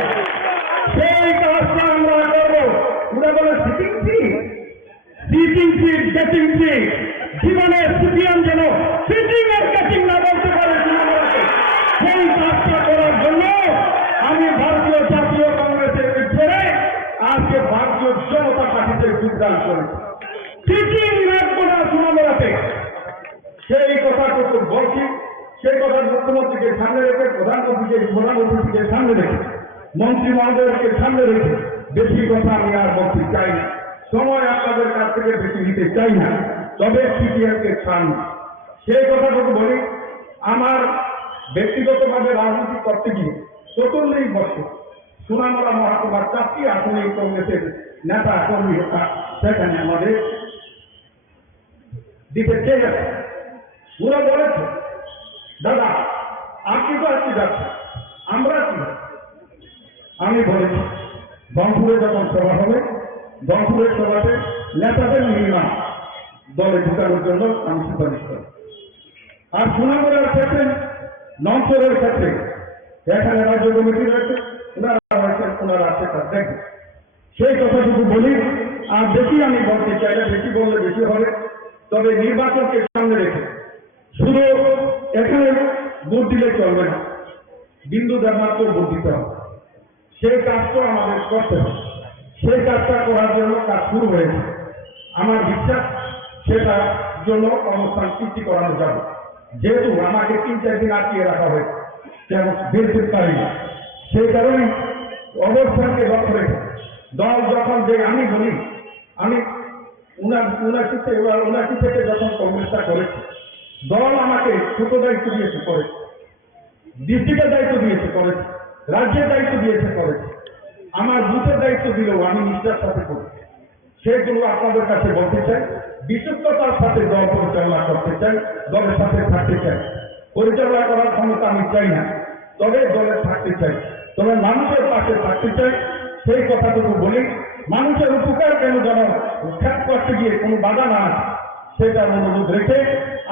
সেই কাজটা আমরা করব। ওরা বলে সিটিং সিট, গেটিং সিট, জীবনে সিপিএম যেন সিটিং আর গেটিং না বলতে পারে তৃণমূলকে। সেই কাজটা করার জন্য আমি ভারতীয় জাতীয় কংগ্রেসের ছেড়ে আজকে ভারতীয় জনতা পার্টিতে যোগদান করি। সিটিং রাখবো না তৃণমূলকে, সেই কথাটুকু বলছি। সেই কথা মুখ্যমন্ত্রীকে সামনে রেখে, প্রধানমন্ত্রীকে সামনে রেখে, মন্ত্রী মহোদয়কে সামনে রেখে বেশি কথা আমি আর বলতে চাই না, সময় আপনাদের কাছ থেকে বেশি নিতে চাই না। তবে সিপিএমকে ছাড়ুন, সেই কথাটুকু বলি। আমার ব্যক্তিগতভাবে রাজনীতি করতে গিয়ে 44 বছর সোনামুড়া মহকুমার 4টি আসনে কংগ্রেসের নেতা কর্মী সেখানে আমাদের দিতে চেয়ে ওরা বলেছে, দাদা আপনি তো আজকে যাচ্ছেন, আমরা কি? আমি বলেছি রংপুরে যখন সভা হবে, রংপুরের সভাতে নেতাদের মিনিমাম দলে ঢুকানোর জন্য আমি সুপারিশ করি। আর সোনামুড়ার ক্ষেত্রে, নংসরের ক্ষেত্রে এখানে রাজ্য কমিটি রয়েছে, ওনারা আছে তার দেখবে, সেই কথাটুকু বলি। আর বেশি আমি বলতে চাই না, বেশি বললে বেশি হবে। তবে নির্বাচনকে সামনে রেখে শুধু এখানে ভোট দিলে চলবে না, বিন্দু মাত্র ভোট দিতে হবে। সেই কাজটা আমাদের করতে হবে, সেই কাজটা করার জন্য কাজ শুরু হয়েছে। আমার বিশ্বাস সেটার জন্য অবস্থান সৃষ্টি করানো যাবে। যেহেতু আমাকে 3-4 দিন আটকিয়ে রাখা হয়েছে, কেমন বেরতে পারি না, সেই কারণে অবস্থানকে লক্ষ্য রেখে দল যখন যে আমি বলি, আমি 79 থেকে যখন কংগ্রেসটা করেছি, দল আমাকে ছোট দায়িত্ব দিয়েছে করেছে, ডিস্ট্রিক্টের দায়িত্ব দিয়েছে করেছে, রাজ্যের দায়িত্ব দিয়েছে করেছে, আমার বুথের দায়িত্ব দিলেও আমি নিষ্ঠার সাথে করি। সেগুলো আপনাদের কাছে বলতে চাই, বিশ্বস্ততার সাথে দল পরিচালনা করতে চাই, দলের সাথে থাকতে চাই। পরিচালনা করার ক্ষমতা আমি চাই না, তবে দলে থাকতে চাই, তবে মানুষের পাশে থাকতে চাই। সেই কথাটুকু বলি। মানুষের উপকার কেন যেন উৎখাত করতে গিয়ে কোনো বাধা না আসে, সেটা অনুরোধ রেখে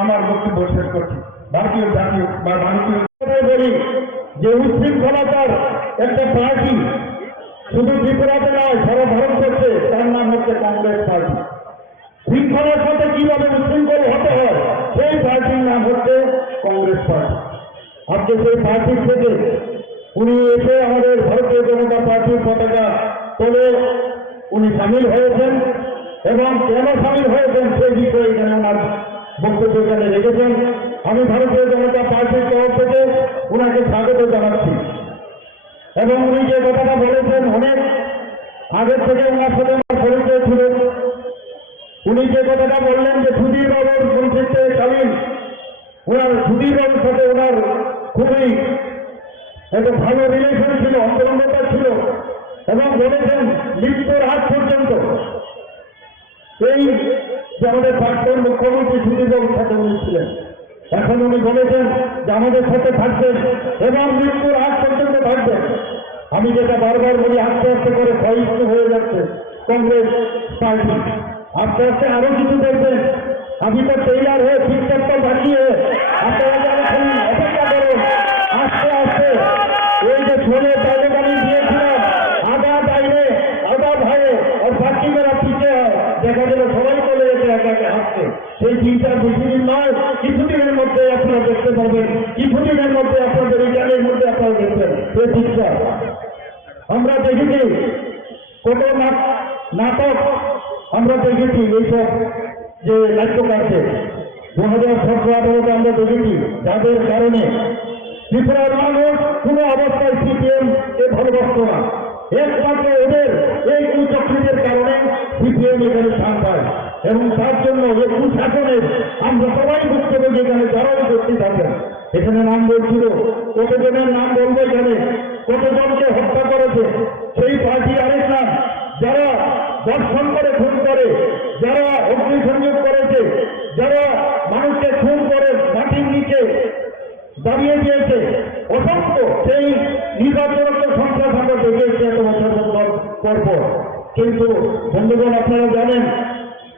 আমার বক্তব্য শেষ করছি। ভারতীয় জাতীয় বা ভারতীয় বলি যে উচ্ছৃঙ্খলতার একটা পার্টি শুধু ত্রিপুরাতে নয়, সারা ভারতবর্ষে, তার নাম হচ্ছে কংগ্রেস পার্টি। শৃঙ্খলার সাথে কিভাবে উচ্ছৃঙ্খল হতে হয়, সেই পার্টির নাম হচ্ছে কংগ্রেস পার্টি। আজকে সেই পার্টির থেকে উনি এসে আমাদের ভারতীয় জনতা পার্টির পতাকা তোলে উনি সামিল হয়েছেন, এবং কেন সামিল হয়েছেন সেই বিষয়ে এখানে আমার বক্তব্য এখানে রেখেছেন। আমি ভারতীয় জনতা পার্টির তরফ থেকে ওনাকে স্বাগত জানাচ্ছি। এবং উনি যে কথাটা বলেছেন, অনেক আগের থেকে ওনার সাথে আমার পরিচয় ছিল। উনি যে কথাটা বললেন যে সুধীর বাবুর কনফ্লিক্টকালীন ওনার সুধীর বাবুর সাথে ওনার খুবই একটা ভালো রিলেশন ছিল, অন্তরঙ্গতা ছিল, এবং বলেছেন মৃত্যুর আগ পর্যন্ত এই যে আমাদের প্রাক্তন মুখ্যমন্ত্রী সুধীর বাবুর সাথে উনি ছিলেন। এখন উনি বলেছেন যে আমাদের সাথে থাকবেন এবং মৃত্যুর আগ পর্যন্ত থাকবেন। আমি যেটা বারবার বলি, আস্তে আস্তে করে ক্ষয়িষ্ঠ হয়ে যাচ্ছে কংগ্রেস পার্টি। আস্তে আস্তে আরো কিছু দেখবেন। আমি তো টেইলার হয়ে ঠিকঠাকটা বাঁচিয়ে আপনারা যখন অপেক্ষা করুন, আস্তে আস্তে এই যে ছোলের ডায়লগ আমি দিয়েছিলাম, আধা ডাইনে আধা ভাইয়ে আর পার্টি মেরা পিছিয়ে হয়, দেখা গেল সবাই চলে যেতে একে হাসছে। সেই দিনটা বেশি দিন নয়, কিছুদিনের মধ্যে আপনারা দেখতে পাবেন, কিছুদিনের মধ্যে আপনাদের রিটার্নের মধ্যে আপনারা দেখবেন সেই দিকটা। আমরা দেখেছি কত নাটক আমরা দেখেছি, এইসব যে নাট্যকারকে 2017-18 আমরা দেখেছি, যাদের কারণে ত্রিপুরার মানুষ কোনো অবস্থায় সিপিএম এ ভালোবাসত না। একমাত্র ওদের এই কুচক্রীদের কারণে সিপিএম এখানে স্থান পায়, এবং তার জন্য এই কুশাসনের আমরা সবাই বক্তব্য যেখানে যারাই উপস্থিত আছেন, এখানে নাম বলছিল, কতজনের নাম বলবো এখানে, কতজনকে হত্যা করেছে সেই পার্টি আরেক নাম, যারা দর্শন করে খুন করে, যারা অগ্নিসংযোগ করেছে, যারা মানুষকে খুন করে মাটির নিচে দাঁড়িয়ে দিয়েছে, অসংখ্য সেই নির্বাচনের সংখ্যা আমরা দেখেছি এত বছর পর। কিন্তু বন্ধুগণ আপনারা জানেন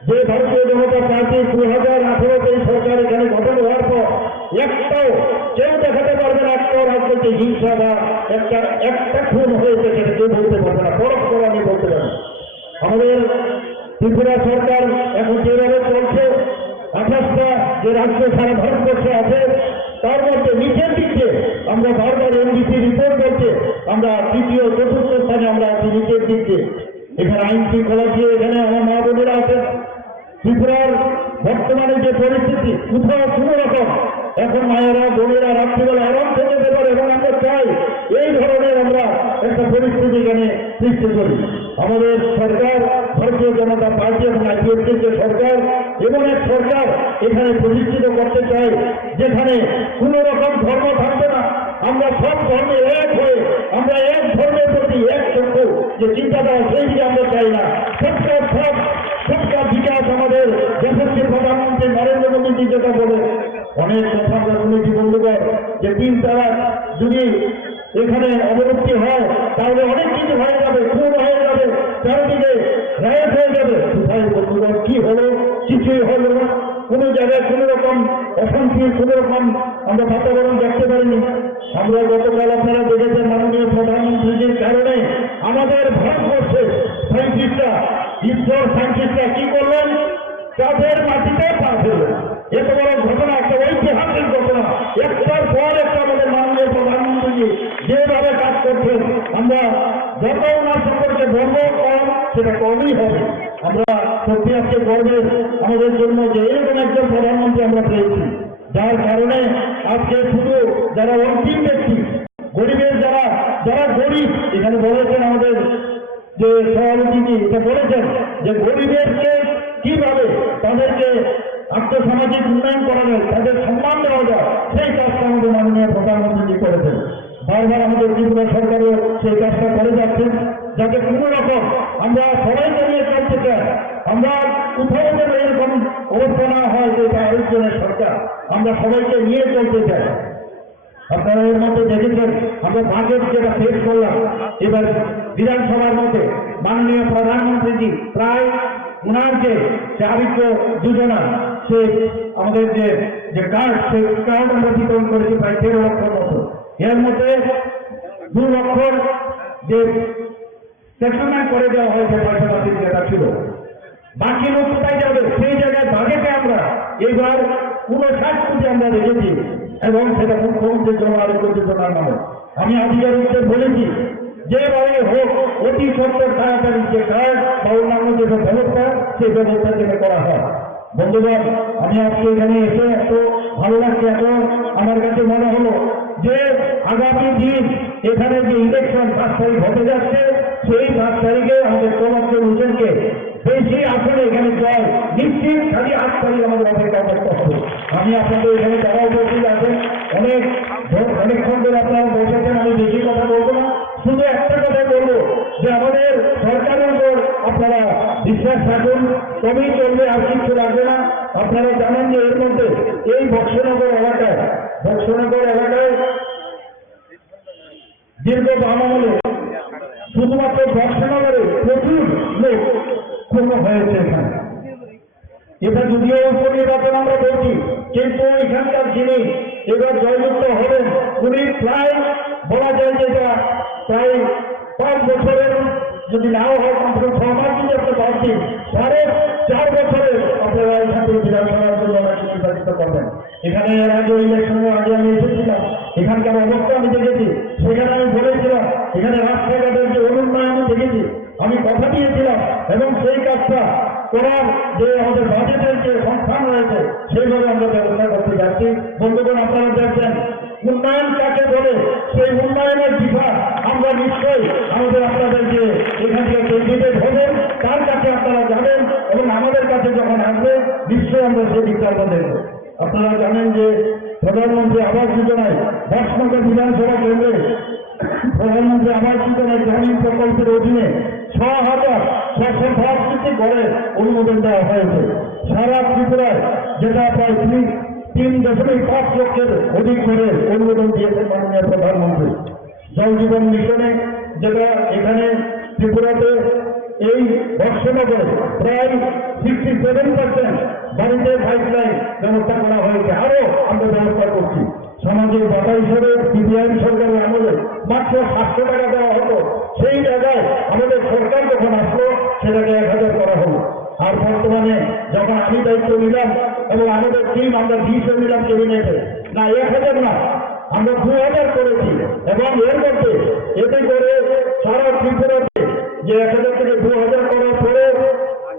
যে ভারতীয় জনতা পার্টি 2018 এই সরকার এখানে গঠন হওয়ার পর একটাও কেউ দেখাতে পারবে না, একটাও রাজনীতি হিংসা বা একটা খুন হয়েছে সেটা কেউ বলতে পারবে না, পরস্পর আমি বলতে পারি। আমাদের ত্রিপুরা সরকার এখন যেভাবে চলছে, 28টা যে রাজ্য সারা ভারতবর্ষে আছে তার মধ্যে নিচের দিকে আমরা বারবার এনডিসি রিপোর্ট করছে আমরা তৃতীয় চতুর্থ স্থানে আমরা আছি নিচের দিকে। এখানে আইন শৃঙ্খলা দিয়ে এখানে আমার মা বোনেরা আছেন। ত্রিপুরার বর্তমানে যে পরিস্থিতি কোথাও কোনো রকম এখন মায়েরা বোনেরা রাত্রিবেলা আরাম থেকে যেতে পারে এবং আমরা চাই এই ধরনের আমরা একটা পরিস্থিতি এখানে সৃষ্টি করি। আমাদের সরকার ভারতীয় জনতা পার্টি এবং আইপিএফটির যে সরকার এবং এক সরকার এখানে প্রতিষ্ঠিত করতে চাই যেখানে কোনো রকম ধর্ম থাকবে না, আমরা সব ধর্মে এক হয়ে আমরা এক ধর্মের প্রতি এক চক্ষু যে চিন্তাধারা সেই দিকে আমরা চাই না। সবটা বিকাশ আমাদের দেশের প্রধানমন্ত্রী নরেন্দ্র মোদীজি যেটা বলে অনেক কথা আমরা শুনেছি বন্ধুগণ যে 3 তালাক যদি এখানে অবলুপ্তি হয় তাহলে অনেক কিছু হয়ে যাবে, খুন হয়ে যাবে, চারিদিকে রায়ত হয়ে যাবে। কোথায় বন্ধুগণ কি হলো? কিছুই হলো না। কোনো জায়গায় কোনো রকম অশান্তি কোনো রকম আমরা বাতাবরণ দেখতে পারিনি। আমরা গতকাল আপনারা দেখেছেন মাননীয় প্রধানমন্ত্রীজির কারণে আমাদের ভারতবর্ষে সায়েন্টিস্টরা কি করলেন? তাদের মাটিতে পা ফেললেন। এত বড় ঘটনা, একটা ঐতিহাসিক ঘটনা, একটার পর একটা আমাদের মাননীয় প্রধানমন্ত্রী যেভাবে কাজ করছেন আমরা যত ওনার সম্পর্কে গর্ব কম সেটা কমই হবে। আমরা সত্যি আজকে গর্বের আমাদের জন্য যে এরকম একজন প্রধানমন্ত্রী আমরা পেয়েছি, যার কারণে আজকে শুধু যারা অন্তিম ব্যক্তি গরিবের যারা গরিব এখানে বলেছেন আমাদের যে সভাপতিজি এটা বলেছেন যে গরিবেরকে কিভাবে তাদেরকে আর্থসামাজিক উন্নয়ন করা যায়, তাদের সম্মান দেওয়া যায়, সেই কাজটা আমাদের মাননীয় প্রধানমন্ত্রী করেছেন। বারবার আমাদের ত্রিপুরা সরকারও সেই কাজটা করে যাচ্ছেন যাতে কোনো রকম আমরা সবাইকে নিয়ে চলতে চাই। আমরা কোথাও যেন এরকম অবস্থা না হয় যে এটা আরেকজনের সরকার, আমরা সবাইকে নিয়ে চলতে চাই। আপনারা এর মধ্যে দেখেছেন আমরা বাজেট যেটা পেশ করলাম এবার বিধানসভার মধ্যে মাননীয় প্রধানমন্ত্রীজি প্রায় উনার যে চারিত্র যোজনা সে আমাদের যে কার্ড সেই কার্ড আমরা বিতরণ করেছি প্রায় 13 লক্ষর মতো। এর মধ্যে 2 লক্ষর যে সেটেলমেন্ট করে দেওয়া হয়েছে পয়সাপাতির যেটা ছিল, বাকি লোক কোথায় যাবে? সেই জায়গায় বাজেটে আমরা এইবার 59 কোটি আমরা রেখেছি এবং সেটা মুখ্যমন্ত্রীর জন্য আরোগ্য যোজনার নামে। আমি আধিকারিকদের বলেছি যেভাবে হোক অতি সত্তর তাড়াতাড়ি যে কার্ড বা অন্যান্য যে ব্যবস্থা সেই ব্যবস্থা যেটা করা হয়। বন্ধুগণ আমি আজকে এখানে এসে এত ভালো লাগছে, এত আমার কাছে মনে হলো যে আগামী দিন এখানে যে ইলেকশন 5 তারিখ হতে যাচ্ছে সেই 5 তারিখে আমাদের কমলকে হোসেনকে বেশি আসলে এখানে জয় নিশ্চিত, খালি 8 তারিখ আমাদের অপেক্ষা করতে হবে। আমি আপনাদের এখানে যারা উপস্থিত আছেন অনেকক্ষণ ধরে আপনারা বসেছেন, আমি বেশি কথা বলবো না, শুধু একটা কথা বলবো যে আমাদের সরকারের উপর আপনারা বিশ্বাস রাখুন, কমই চলবে, আর কিছু লাগবে না। আপনারা জানেন যে এর মধ্যে এই বক্সনগর এলাকায় দীর্ঘ আমলে শুধুমাত্র বক্সনগরে প্রচুর লোক খুন হয়েছে এখানে। এটা যদিও উপনির্বাচন আমরা বলছি, কিন্তু এখানকার যিনি এবার জয়যুক্ত হবেন উনি প্রায় বলা যায় যে এটা প্রায় 5 বছরের যদি নাও হয় কমসে কম 6 মাস যদি আপনি ভাবছি 4.5 বছরের আপনারা এখান থেকে বিধানসভার জন্য নির্বাচিত করবেন। এখানে এর আগে ইলেকশনের আগে আমি এসেছিলাম, এখানকার অবস্থা আমি দেখেছি, সেখানে আমি বলেছিলাম এখানে রাস্তাঘাটের যে অনুন্নয়ন দেখেছি, আমি কথা দিয়েছিলাম এবং সেই কাজটা করার যে আমাদের বাজেটের যে সংস্থান রয়েছে সেইভাবে আমরা ব্যবস্থা করতে যাচ্ছি। বন্ধুগণ আপনারা দেখবেন উন্নয়ন কাকে বলে, সেই উন্নয়নের দিশা আমরা নিশ্চয়ই আমাদের আপনাদের যে এখান থেকে ক্যান্ডিডেট হবেন তার কাছে আপনারা যাবেন এবং আমাদের কাছে যখন আসবে নিশ্চয়ই আমরা সেই দিকটা আমরা দেখব। আপনারা জানেন যে প্রধানমন্ত্রী আবাস যোজনায় 10 নম্বর বিধানসভা কেন্দ্রে প্রধানমন্ত্রী আবাস যোজনায় গ্রামীণ প্রকল্পের অধীনে 6,665টি ঘরের অনুমোদন দেওয়া হয়েছে সারা ত্রিপুরায়, যেটা প্রায় 3.5 লক্ষের অধিক ঘরের অনুমোদন দিয়েছেন মাননীয় প্রধানমন্ত্রী। জল জীবন মিশনে যেটা এখানে ত্রিপুরাতে এই বর্ষনগরে প্রায় 67% বাড়িতে পাইপলাইন ব্যবস্থা করা হয়েছে, আরো আমরা ব্যবস্থা করছি। সামাজিক ভাতা হিসেবে সিপিআইএম সরকারের আমলে মাত্র 700 টাকা দেওয়া হতো, সেই জায়গায় আমাদের সরকার যখন আসলো সেটাকে 1000 করা হলো। আর বর্তমানে যখন আমি দায়িত্ব নিলাম এবং আমাদের টিম আমরা 20 নিলাম ক্যাবিনেটে, না 1000 না, আমরা 2000 করেছি। এবং এর মধ্যে এতে করে সারা ত্রিপুরাতে যে 1000 থেকে 2000 করার পরে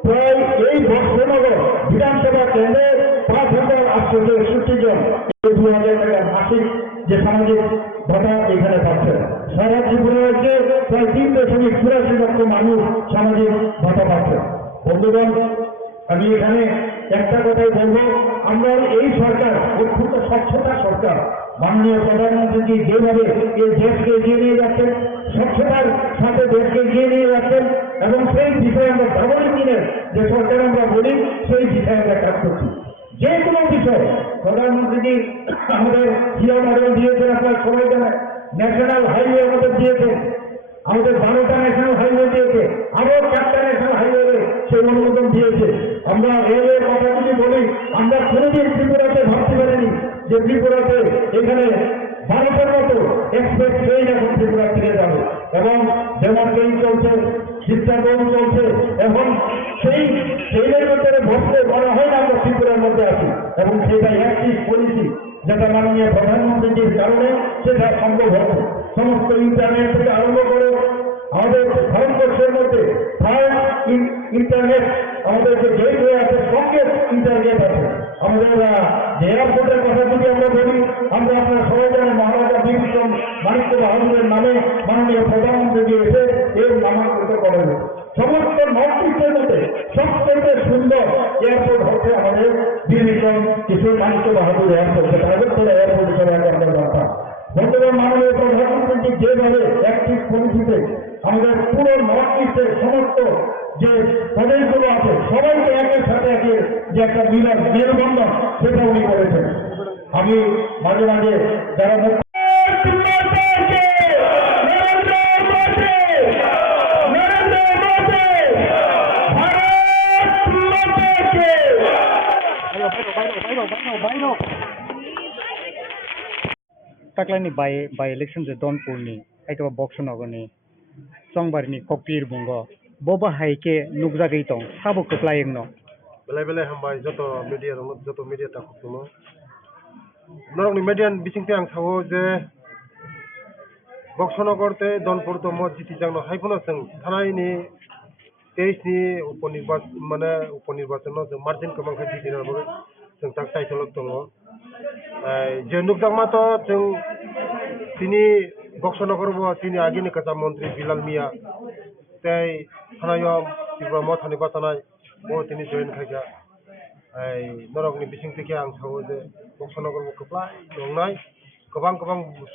প্রায় এই বর্ষনগর বিধানসভা কেন্দ্রে 5861 জন 2000 টাকা মাসিক যে সামাজিক ভাতা এখানে পাচ্ছে। সারা ত্রিপুরা রাজ্যে প্রায় 3.84 লক্ষ মানুষ সামাজিক ভাতা পাচ্ছে। বন্ধুগণ, আমি এখানে একটা কথাই বলবো, আমরা এই সরকার অত্যন্ত স্বচ্ছতা সরকার। মাননীয় প্রধানমন্ত্রী যেভাবে এই দেশকে এগিয়ে নিয়ে যাচ্ছেন, স্বচ্ছতার সাথে দেশকে এগিয়ে নিয়ে যাচ্ছেন, এবং সেই বিষয়ে আমরা ব্যবহারিক দিনের যে সরকার আমরা বলি সেই বিষয়ে আমরা কাজ করছি। যে কোনো বিষয় প্রধানমন্ত্রী আমাদের জিও মডেল দিয়েছেন, আপনারা সবাই জানেন। ন্যাশনাল হাইওয়ে আমাদের দিয়েছেন, আমাদের 12টা ন্যাশনাল হাইওয়ে দিয়েছে, আরো 4টা ন্যাশনাল হাইওয়ে সেই অনুমোদন দিয়েছে। আমরা রেলের কথা যদি বলি, আমরা কোনোদিন ত্রিপুরাতে ভাবতে পারিনি যে ত্রিপুরাতে এখানে ভারতের মতো এক্সপ্রেস ট্রেন এখন ত্রিপুরা থেকে যাবে, এবং যেমন ট্রেন চলছে, চিত্তাগঞ্জ চলছে, এখন সেই ট্রেনের ভিতরে বসতে বলা হয় না আমরা ত্রিপুরার মধ্যে আছি, এবং সেটা অ্যাক্টিভ পলিসি যেটা মাননীয় প্রধানমন্ত্রীর কারণে সেটা সম্ভব হচ্ছে। সমস্ত ইন্টারনেট থেকে আরম্ভ করে আমাদের ভারতবর্ষের মধ্যে ইন্টারনেট, আমাদের যে গেটওয়ে আছে সঙ্গে ইন্টারনেট আছে। আমাদের যে এয়ারপোর্টের কথা যদি আমরা বলি, আমরা আপনারা সবাই জানেন মহারাজা বীর বিক্রম মাণিক্য বাহাদুরের নামে মাননীয় প্রধানমন্ত্রী এসে এর নামাঙ্কিত করেন। সমস্ত নর্থ ইস্টের মধ্যে সবথেকে সুন্দর এয়ারপোর্ট হচ্ছে আমাদের বীর বিক্রম কিশোর মাণিক্য বাহাদুর এয়ারপোর্ট, প্রাইভেট এয়ারপোর্ট হিসেবে আমরা দরকার। বর্তমান মাননীয় প্রধানমন্ত্রী যেভাবে অ্যাক্টিভ পলিসিতে আমাদের পুরো নর্থ ইস্টের সমস্ত যে প্রদেশগুলো আছে সবাইকে একের সাথে একের যে একটা মিলন মেলবন্ধন সেটা উনি করেছেন। আমি মাঝে মাঝে যারা Taklani by election je Donpur ni aitwa Boksonogor ni Songbar ni Kokpir bungo boba haike nukjagei tong sabo koklaing no বেলায় বেলায় হামবাই যত মিডিয়াটা খুবনো নরকনি মিডিয়ান বিচিংতে আं সাवो যে বক্সনগরতে দনপুর দম জিটি জাংনো হাইফুনো जों थानायनि 23 नि उपनिर्वाचन जों मार्जिन गोबांखौ दिदिनाबो जों दा टाइटलक दङ जे नुकदांमाथ' जों दिनै बक्सनगरबो दिनै आगिनि काजा मन्त्रि बिलाल मिया तै थानायाव त्रिपुरा थानाय बातानाय ओ दिनै जयेन खायगा नरकनि बिसिंथिखे आं सावो जे बक्सनगरबो गोबां दंनाय गोबां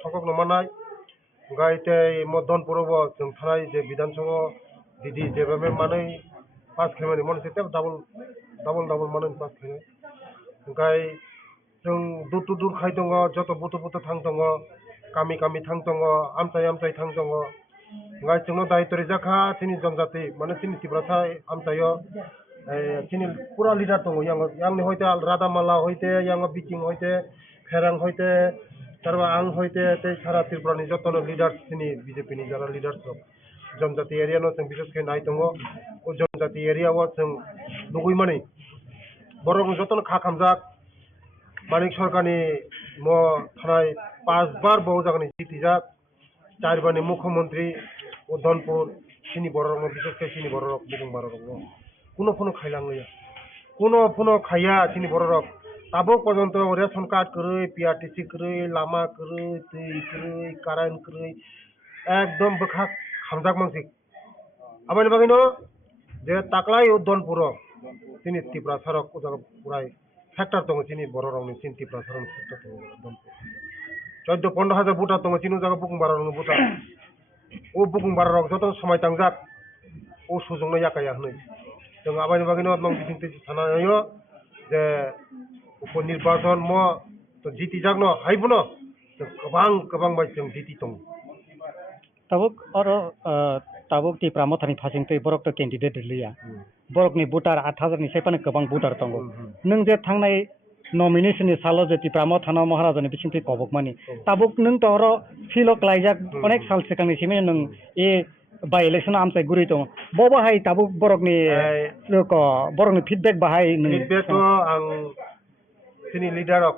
सकक नमानाय गायते मदनपुरबो जों थानाय जे विधानसभा दिदी जेबे मानै पास खेमानि मनसे डाबल मानै पास खेमाय गाय जों दुर खाय दङ जत बुथ थां दङ गामि थां दङ आमचाय थां दङ गाय जोंनो दायित्व रिजाखा तिनि जनजाति माने तिनि त्रिपुरा आमचायो तिनि पुरा लिडार दङ यांनि हयते रादामाला हयते यांग बिकिं हयते फेरां हयते तारबा आं हयते ते सारा त्रिपुरानि जतनो लिडार्स तिनि बीजेपी नि जारा लिडार्स जनजाति एरिया नो जों बिसेस के नाय दङ ओ जनजाति एरियाव जों लुगैमानि बरं जतनो खामजाक मानिक सरकारनि थानाय 5 बार बहुजागनि जितिजाक 4 बारनि मुख्यमंत्री उधनपुर सिनि बररंग बिसेस के सिनि बररंग बुं बररंग কোনো খাইলাङैया কোনো খাইया सिनि बररंग ताबो पर्यन्त रेशन कार्ड करै पिआरटीसी करै लामा करै दै करै कारेन्ट करै एकदम बखा खामजाक मानसि आबानि बागैनो जे ताक्लाय उधनपुर सिनि त्रिपुरा सरक उजाग पुराय सेक्टर दङ सिनि बररंगनि सिनि त्रिपुरा सरक सेक्टर दङ उधनपुर 14-15 हाजार बुटा दङ सिनि उजाग बुं बररंग बुटा ओ बुं बररंग जत समय तांजाक ओ सुजोंनो याकाया हनै जों आबानि बागैनो नं बिथिंते थानायो जे उपनिर्वाचन तो जीती जागनो हाइबनो गोबां बाय जों जीती दं tabuk oro tabuk ti pramotani phasing tei borok to candidate liya borok ni voter 8000 ni sepane kobang voter tongo nung je thangnai nomination ni salo je ti pramothana maharaja ni bising tei kobok mani tabuk nung to ro philo klaijak onek sal sekang ni sime nung e by election amsai guri to bobo hai tabuk borok ni ko borok ni feedback bahai nung feedback ko ang sini leader of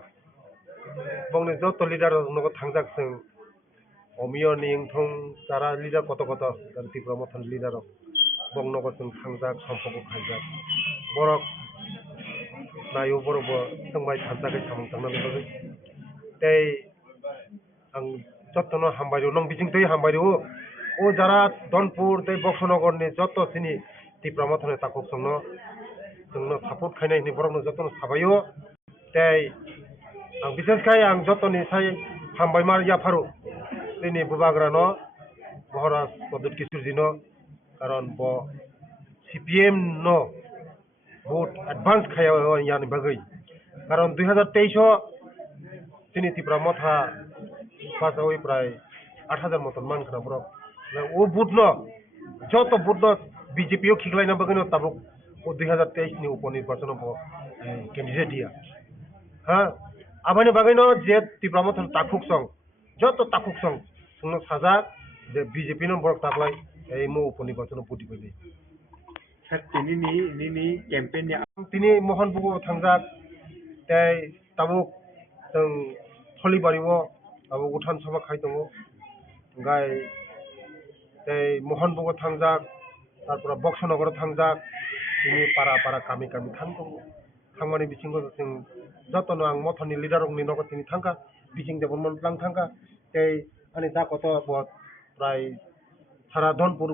bongni joto leader nogo thangjak sing omiyo ning thong jara leader koto dan ti promotion leader of bong nogo sing thangjak sampoko khaijak borok nayo borobo sangbai thangjak samung tangna logi tei ang joto no hambairo nong bijing tei hambairo o jara donpur tei boksonogor ni joto sini ti promotion takok songno जोंनो support खायनाय नि बरनो जतन साबायो तै आं बिसेसखाय आं जतननि साय हामबायमार याफारु दिनै बुबाग्रानो महाराज पदत किशोरजिनो कारण ब CPM no बहुत एडवांस खायाव यानि बागै कारण 2023 दिनै तिब्रा मथा पासावै प्राय 8000 मतन मानखना बरक ओ बुटनो जत बुटनो बीजेपी ओ खिगलायना बागैनो ताबुक वो 2023 नि उपनिर्वाचन कैंडिडेट दिया हाँ आबानि बागैनो जे तिब्रामथन ताकुक सं जत ताकुक सं संनो साजा जे बीजेपी नो बरक ताकलाय ए मो उपनिर्वाचन पुटी बनि सर तिनी कैंपेन या तिनी मोहन बुगो थांजा तै ताबुक जों थलिबारिवो आबो उठान सभा खाय दङ गाय तै मोहन बुगो थांजा तारपर बक्सनगर थांजा ini para kami tangkong tangmani bisingo sing jotono ang mothoni leader ni nogo tini thangka bising de bonmon lang thangka tei ani da koto bot prai sara donpur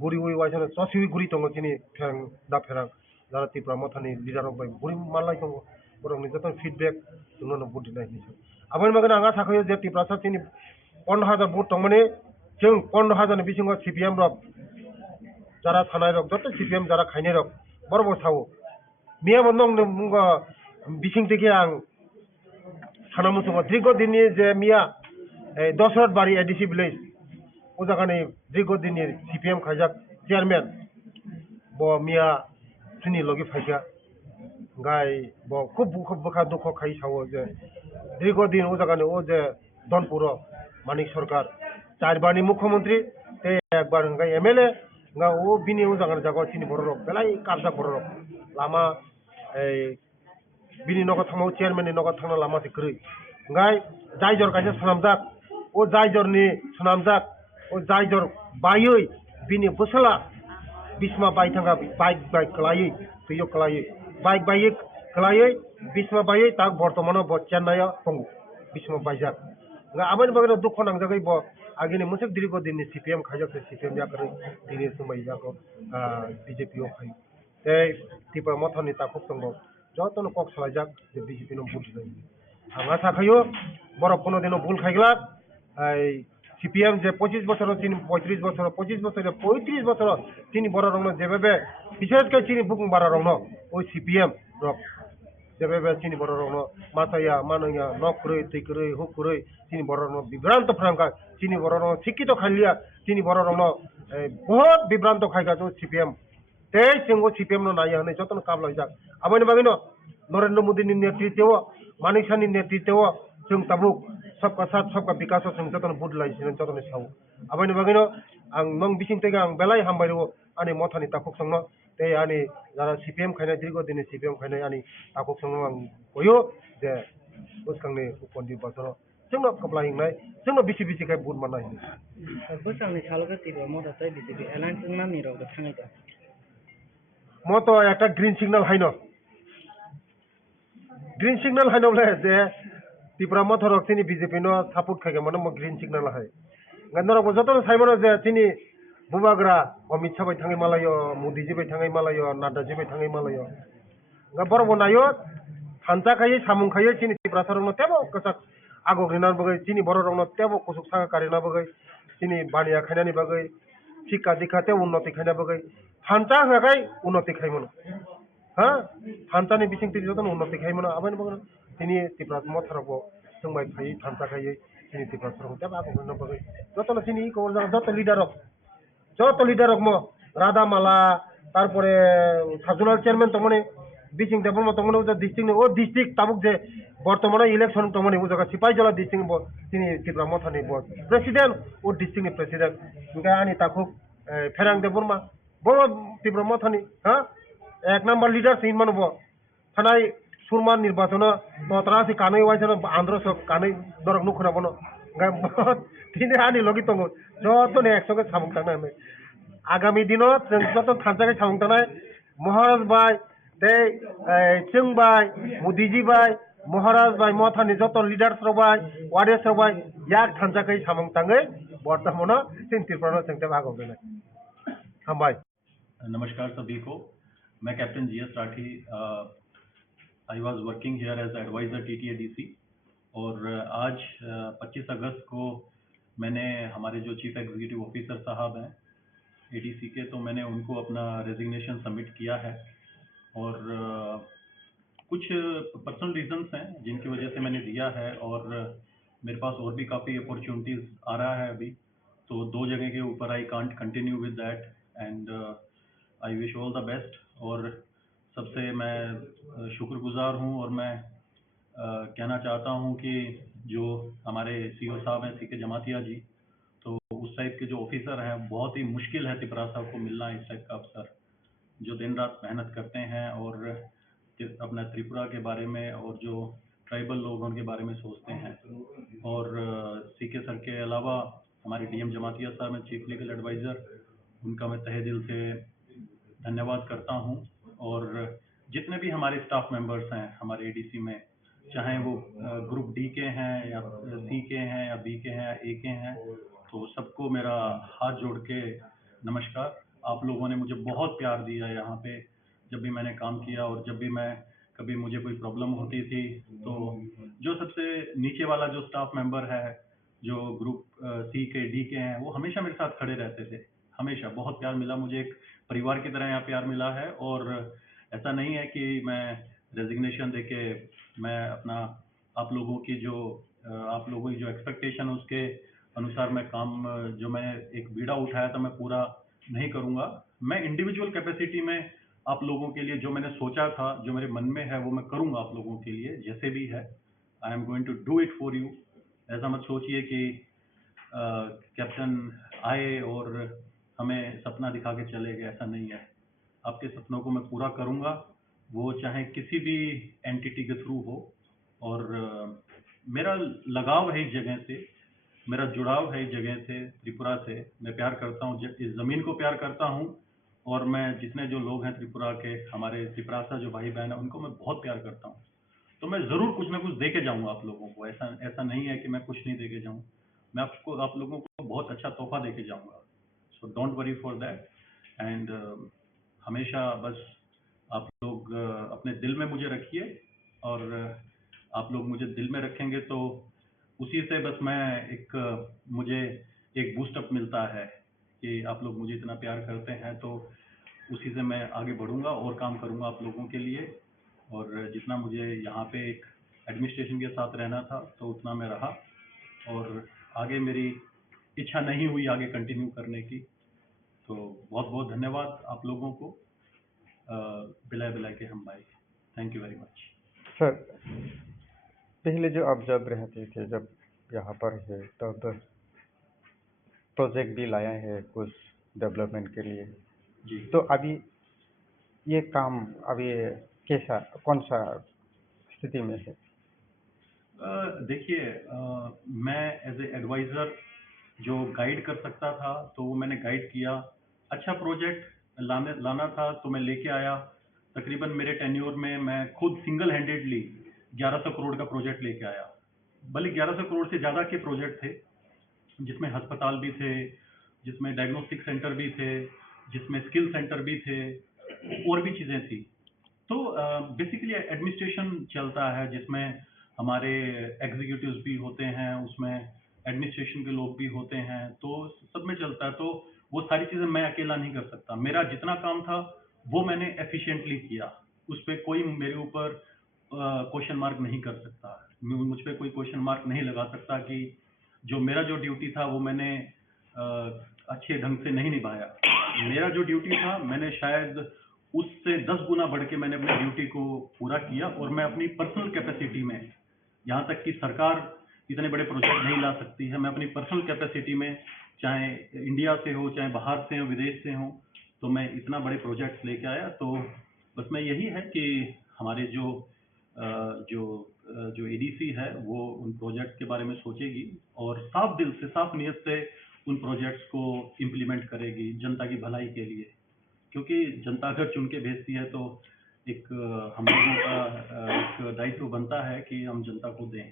guri ui waisana chosiwi guri tongo tini phang da pherang jara tipra mothoni leader bai guri malai tongo borong ni joton feedback jungno no budi nai ni abon magana anga thakayo je tipra sa tini 15000 vote tongmani jung 15000 ni bisingo CPM rok jara thanai rok joto CPM jara khainai rok बरबो सावो मिया मनों मुंगा बिसिंग तेके आं सानामुसो द्रिगो दिननि जे मिया दशरथ बारी ADC village ओ जागानि द्रिगो दिननि CPM खाजाक chairman ब मिया सुनि लगे फाइका गाय ब खूब बखा दुख खाइ सावो जे द्रिगो दिन ओ जागानि ओ जे दनपुरो मानिक सरकार चारबारनि मुख्यमंत्री ते एकबार गाय MLA nga o bini o jangar jago tini borok belai kabja borok lama bini nogo thamo chairman ni nogo thangna lama se krui ngai jaijor kaise sanamjak o jaijor ni sanamjak o jaijor bayoi bini busala bisma bai thanga bike klai tuyo klai bike klai bisma bai tak bortomano bo chennai pongu bisma baijak nga aban bagano dukho nangjagai bo आगे मुसक दिरिगो दिन CPM खाजक से CPM या करे दिने समय जाको BJP ओ खाइ ते तिपा मथनि ताखुक संगो जतन कक सलाइजाक जे बीजेपी नो बुट जाय आंगा साखायो बरफ कोनो दिनो भूल खाइगला सीपीएम जे 25 বছর তিন 35 বছর 25 বছর 35 বছর তিনি বড় রং যেভাবে বিশেষ করে চিনি বুকুং বাড়া রং ওই सीपीएम রক जेबे चिनी बर रंग माथाया मानया नखरै तैखरै हुखरै चिनी बर रंग विभ्रांत फ्रांका चिनी बर रंग शिक्षित खालिया चिनी बर रंग बहुत विभ्रांत खाइगा जो सीपीएम ते सिंगो सीपीएम नो नाया हने जतन काबला जा आबानि बागिनो नरेंद्र मोदी नि नेतृत्व मानिक सानि नेतृत्व जों ताबुक सबका साथ सबका विकास जों जतन बुदलाइ सिन जतन साव आबानि बागिनो आं नंग बिसिं तेगा आं बेलाय हामबायरो आनि मथानि ताखुक संनो ते आनि जरा सीपीएम खायनाय दिरगो दिनै सीपीएम खायनाय आनि ताखुक संनो आं गयो जे उसखांनि उपनिर्वाचन जोंनो कपला हिंनाय जोंनो बिसि खाय बुद मानाय बोसांनि सालगा तिबा मथा तै बिजेपि एलायन्स नामनि रग थांगायदा मतो একটা গ্রিন সিগন্যাল হাইনো গ্রিন সিগন্যাল হাইনোলে যে ত্রিপুরা মথরক তিনি বিজেপি নো সাপোর্ট খাইগে মানে মো গ্রিন সিগন্যাল হাই গন্দরক যতন সাইমনো যে তিনি बुबाग्रा अमित शाह बै थाङै मालायो मोदी जी बै थाङै मालायो नाड्डा जी बै थाङै मालायो गा बरबो नायो थानता खायै सामुं खायै चिनि प्रसारनो तेबो कसाक आगोग्रिना बगै चिनि बररंनो तेबो कुसुक सागा कारिना बगै चिनि बानिया खायनानि बगै शिक्षा दीक्षा ते उन्नति खायना बगै थानता हगाय उन्नति खायमोन हा थानतानि बिसिं ति जतन उन्नति खायमोन आबानि बगै चिनि तिप्रा मथरबो जोंबाय खायै थानता खायै चिनि तिप्रा सरंते आगोग्रिना बगै जतन चिनि को जत लिडार যত লিডার রকম রাধা মালা তারপরে সাবজোনাল চেয়ারম্যান তমনে বিচিং দেবর্মা তমনে ডিস্ট্রিক্ট ও ডিস্ট্রিক্ট তাবুক যে বর্তমানে ইলেকশন তমনে বুঝা সিপাহীজলা ডিস্ট্রিক্ট তিনি ত্রিপুরা মথানি প্রেসিডেন্ট ও ডিস্ট্রিক্ট প্রেসিডেন্ট ইনকা আনি তাকু ফেরাং দেবর্মা বড় ত্রিপুরা মথানি হ্যাঁ এক নাম্বার লিডার সিন মানব থানায় সুরমান নির্বাচন নতরাসি কাनै ওয়াইজন আন্ধ্রস কাनै দরক নুখনা বনো তিনি আনি লগি দङ যতনে একসঙ্গে সামুং थांनाय आगामी दिनाव जों जत थानजाखै सामुं थांनाय महाराज बाय दे जों बाय मोदीजी बाय महाराज बाय मथानि जत लिडार्स बाय वारियार्स बाय याक थानजाखै सामुं थाङै बर्तमान जों त्रिपुरा जों भागो देनाय हामबाय। नमस्कार सभी को। मैं captain G S Rathi. I was working here as advisor TTADC और आज 25 अगस्त को मैंने हमारे जो चीफ एग्जीक्यूटिव ऑफिसर साहब हैं ADC के, तो मैंने उनको अपना रेजिग्नेशन सबमिट किया है और कुछ पर्सनल रीजंस हैं जिनकी वजह से मैंने दिया है और मेरे पास और भी काफ़ी अपॉर्चुनिटीज़ आ रहा है अभी, तो 2 जगह के ऊपर I can't continue with that and I wish all the best. और सबसे मैं शुक्रगुजार हूं और मैं कहना चाहता हूं कि जो हमारे CO साहब हैं CK जमातिया जी, तो उस टाइप के जो ऑफिसर हैं बहुत ही मुश्किल है त्रिपुरा साहब को मिलना, इस टाइप का अफसर जो दिन रात मेहनत करते हैं और अपना त्रिपुरा के बारे में और जो ट्राइबल लोग उनके बारे में सोचते हैं। और CK सर के अलावा हमारे DM जमातिया साहब हैं चीफ लीगल एडवाइज़र, उनका मैं तहे दिल से धन्यवाद करता हूं। और जितने भी हमारे स्टाफ मेंबर्स हैं हमारे ADC में, चाहे वो ग्रुप D के हैं या C के हैं या B के हैं या A के हैं, तो सबको मेरा हाथ जोड़ के नमस्कार। आप लोगों ने मुझे बहुत प्यार दिया यहाँ पे जब भी मैंने काम किया, और जब भी मैं कभी मुझे कोई प्रॉब्लम होती थी तो जो सबसे नीचे वाला जो स्टाफ मेंबर है जो ग्रुप C के D के हैं वो हमेशा मेरे साथ खड़े रहते थे, हमेशा बहुत प्यार मिला मुझे, एक परिवार की तरह यहाँ प्यार मिला है। और ऐसा नहीं है कि मैं रेजिग्नेशन देके मैं अपना आप लोगों की जो एक्सपेक्टेशन उसके अनुसार मैं काम जो मैं एक बीड़ा उठाया था मैं पूरा नहीं करूँगा। मैं इंडिविजुअल कैपेसिटी में आप लोगों के लिए जो मैंने सोचा था, जो मेरे मन में है वो मैं करूँगा आप लोगों के लिए जैसे भी है। I am going to do it for you. ऐसा मत सोचिए कि कैप्टन आए और हमें सपना दिखा के चले गए, ऐसा नहीं है। आपके सपनों को मैं पूरा करूँगा, वो चाहे किसी भी एंटिटी के थ्रू हो। और मेरा लगाव है इस जगह से, मेरा जुड़ाव है इस जगह से, त्रिपुरा से। मैं प्यार करता हूँ, इस ज़मीन को प्यार करता हूँ, और मैं जितने जो लोग हैं त्रिपुरा के, हमारे त्रिपुरासा जो भाई बहन हैं, उनको मैं बहुत प्यार करता हूँ। तो मैं ज़रूर कुछ ना कुछ दे के जाऊँगा आप लोगों को। ऐसा नहीं है कि मैं कुछ नहीं दे के जाऊँ, मैं आप लोगों को बहुत अच्छा तोहफा दे के जाऊँगा। So don't worry for that. And हमेशा बस आप लोग अपने दिल में मुझे रखिए, और आप लोग मुझे दिल में रखेंगे तो उसी से बस मुझे एक बूस्टअप मिलता है कि आप लोग मुझे इतना प्यार करते हैं, तो उसी से मैं आगे बढ़ूंगा और काम करूंगा आप लोगों के लिए। और जितना मुझे यहाँ पे एक एडमिनिस्ट्रेशन के साथ रहना था तो उतना मैं रहा, और आगे मेरी इच्छा नहीं हुई आगे कंटिन्यू करने की। तो बहुत बहुत धन्यवाद आप लोगों को। बिला के हम भाई, thank you very much. Sir, पहले जो आप जब रहते थे, जब यहाँ पर है, तब प्रोजेक्ट भी लाया है कुछ डेवलपमेंट के लिए जी। तो अभी ये काम अभी कैसा, कौन सा स्थिति में है? देखिए, मैं एज ए एडवाइज़र जो गाइड कर सकता था तो वो मैंने गाइड किया। अच्छा प्रोजेक्ट लाना था तो मैं लेके आया। तकरीबन मेरे टेन्योर में मैं खुद सिंगल हैंडेडली 1100 करोड़ का प्रोजेक्ट लेके आया। बल्कि 1100 करोड़ से ज़्यादा के प्रोजेक्ट थे, जिसमें अस्पताल भी थे, जिसमें डायग्नोस्टिक सेंटर भी थे, जिसमें स्किल सेंटर भी थे, और भी चीज़ें थी। तो बेसिकली एडमिनिस्ट्रेशन चलता है जिसमें हमारे एग्जीक्यूटिव्स भी होते हैं, उसमें एडमिनिस्ट्रेशन के लोग भी होते हैं, तो सब में चलता है। तो वो सारी चीज़ें मैं अकेला नहीं कर सकता। मेरा जितना काम था वो मैंने एफिशिएंटली किया, उस पर कोई मेरे ऊपर क्वेश्चन मार्क नहीं कर सकता, मुझ पर कोई क्वेश्चन मार्क नहीं लगा सकता कि जो मेरा जो ड्यूटी था वो मैंने अच्छे ढंग से नहीं निभाया। मेरा जो ड्यूटी था मैंने शायद उससे 10 गुना बढ़ के मैंने अपनी ड्यूटी को पूरा किया, और मैं अपनी पर्सनल कैपेसिटी में, यहाँ तक कि सरकार इतने बड़े प्रोजेक्ट नहीं ला सकती है, मैं अपनी पर्सनल कैपेसिटी में, चाहे इंडिया से हो चाहे बाहर से हो विदेश से हो, तो मैं इतना बड़े प्रोजेक्ट्स लेके आया। तो बस मैं यही है कि हमारे जो एडीसी है वो उन प्रोजेक्ट के बारे में सोचेगी और साफ दिल से साफ नीयत से उन प्रोजेक्ट्स को इम्प्लीमेंट करेगी जनता की भलाई के लिए, क्योंकि जनता अगर चुन के भेजती है तो एक हम लोगों का एक दायित्व बनता है कि हम जनता को दें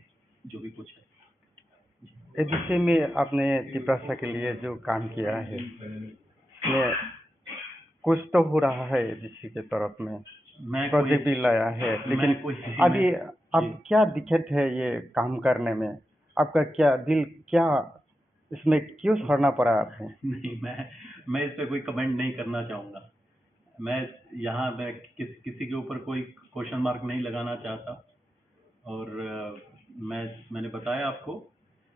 जो भी कुछ है। एडीसी में आपने तिपरासा के लिए जो काम किया है, में कुछ तो हो रहा है एडीसी के तरफ में, मैं प्रोजेक्ट भी लाया है, लेकिन अभी अब जी। क्या दिक्कत है ये काम करने में? आपका क्या दिल, क्या इसमें क्यों छोड़ना पड़ा आपको? नहीं, मैं इस पे कोई कमेंट नहीं करना चाहूँगा। मैं यहाँ मैं किसी के ऊपर कोई क्वेश्चन मार्क नहीं लगाना चाहता, और मैंने बताया आपको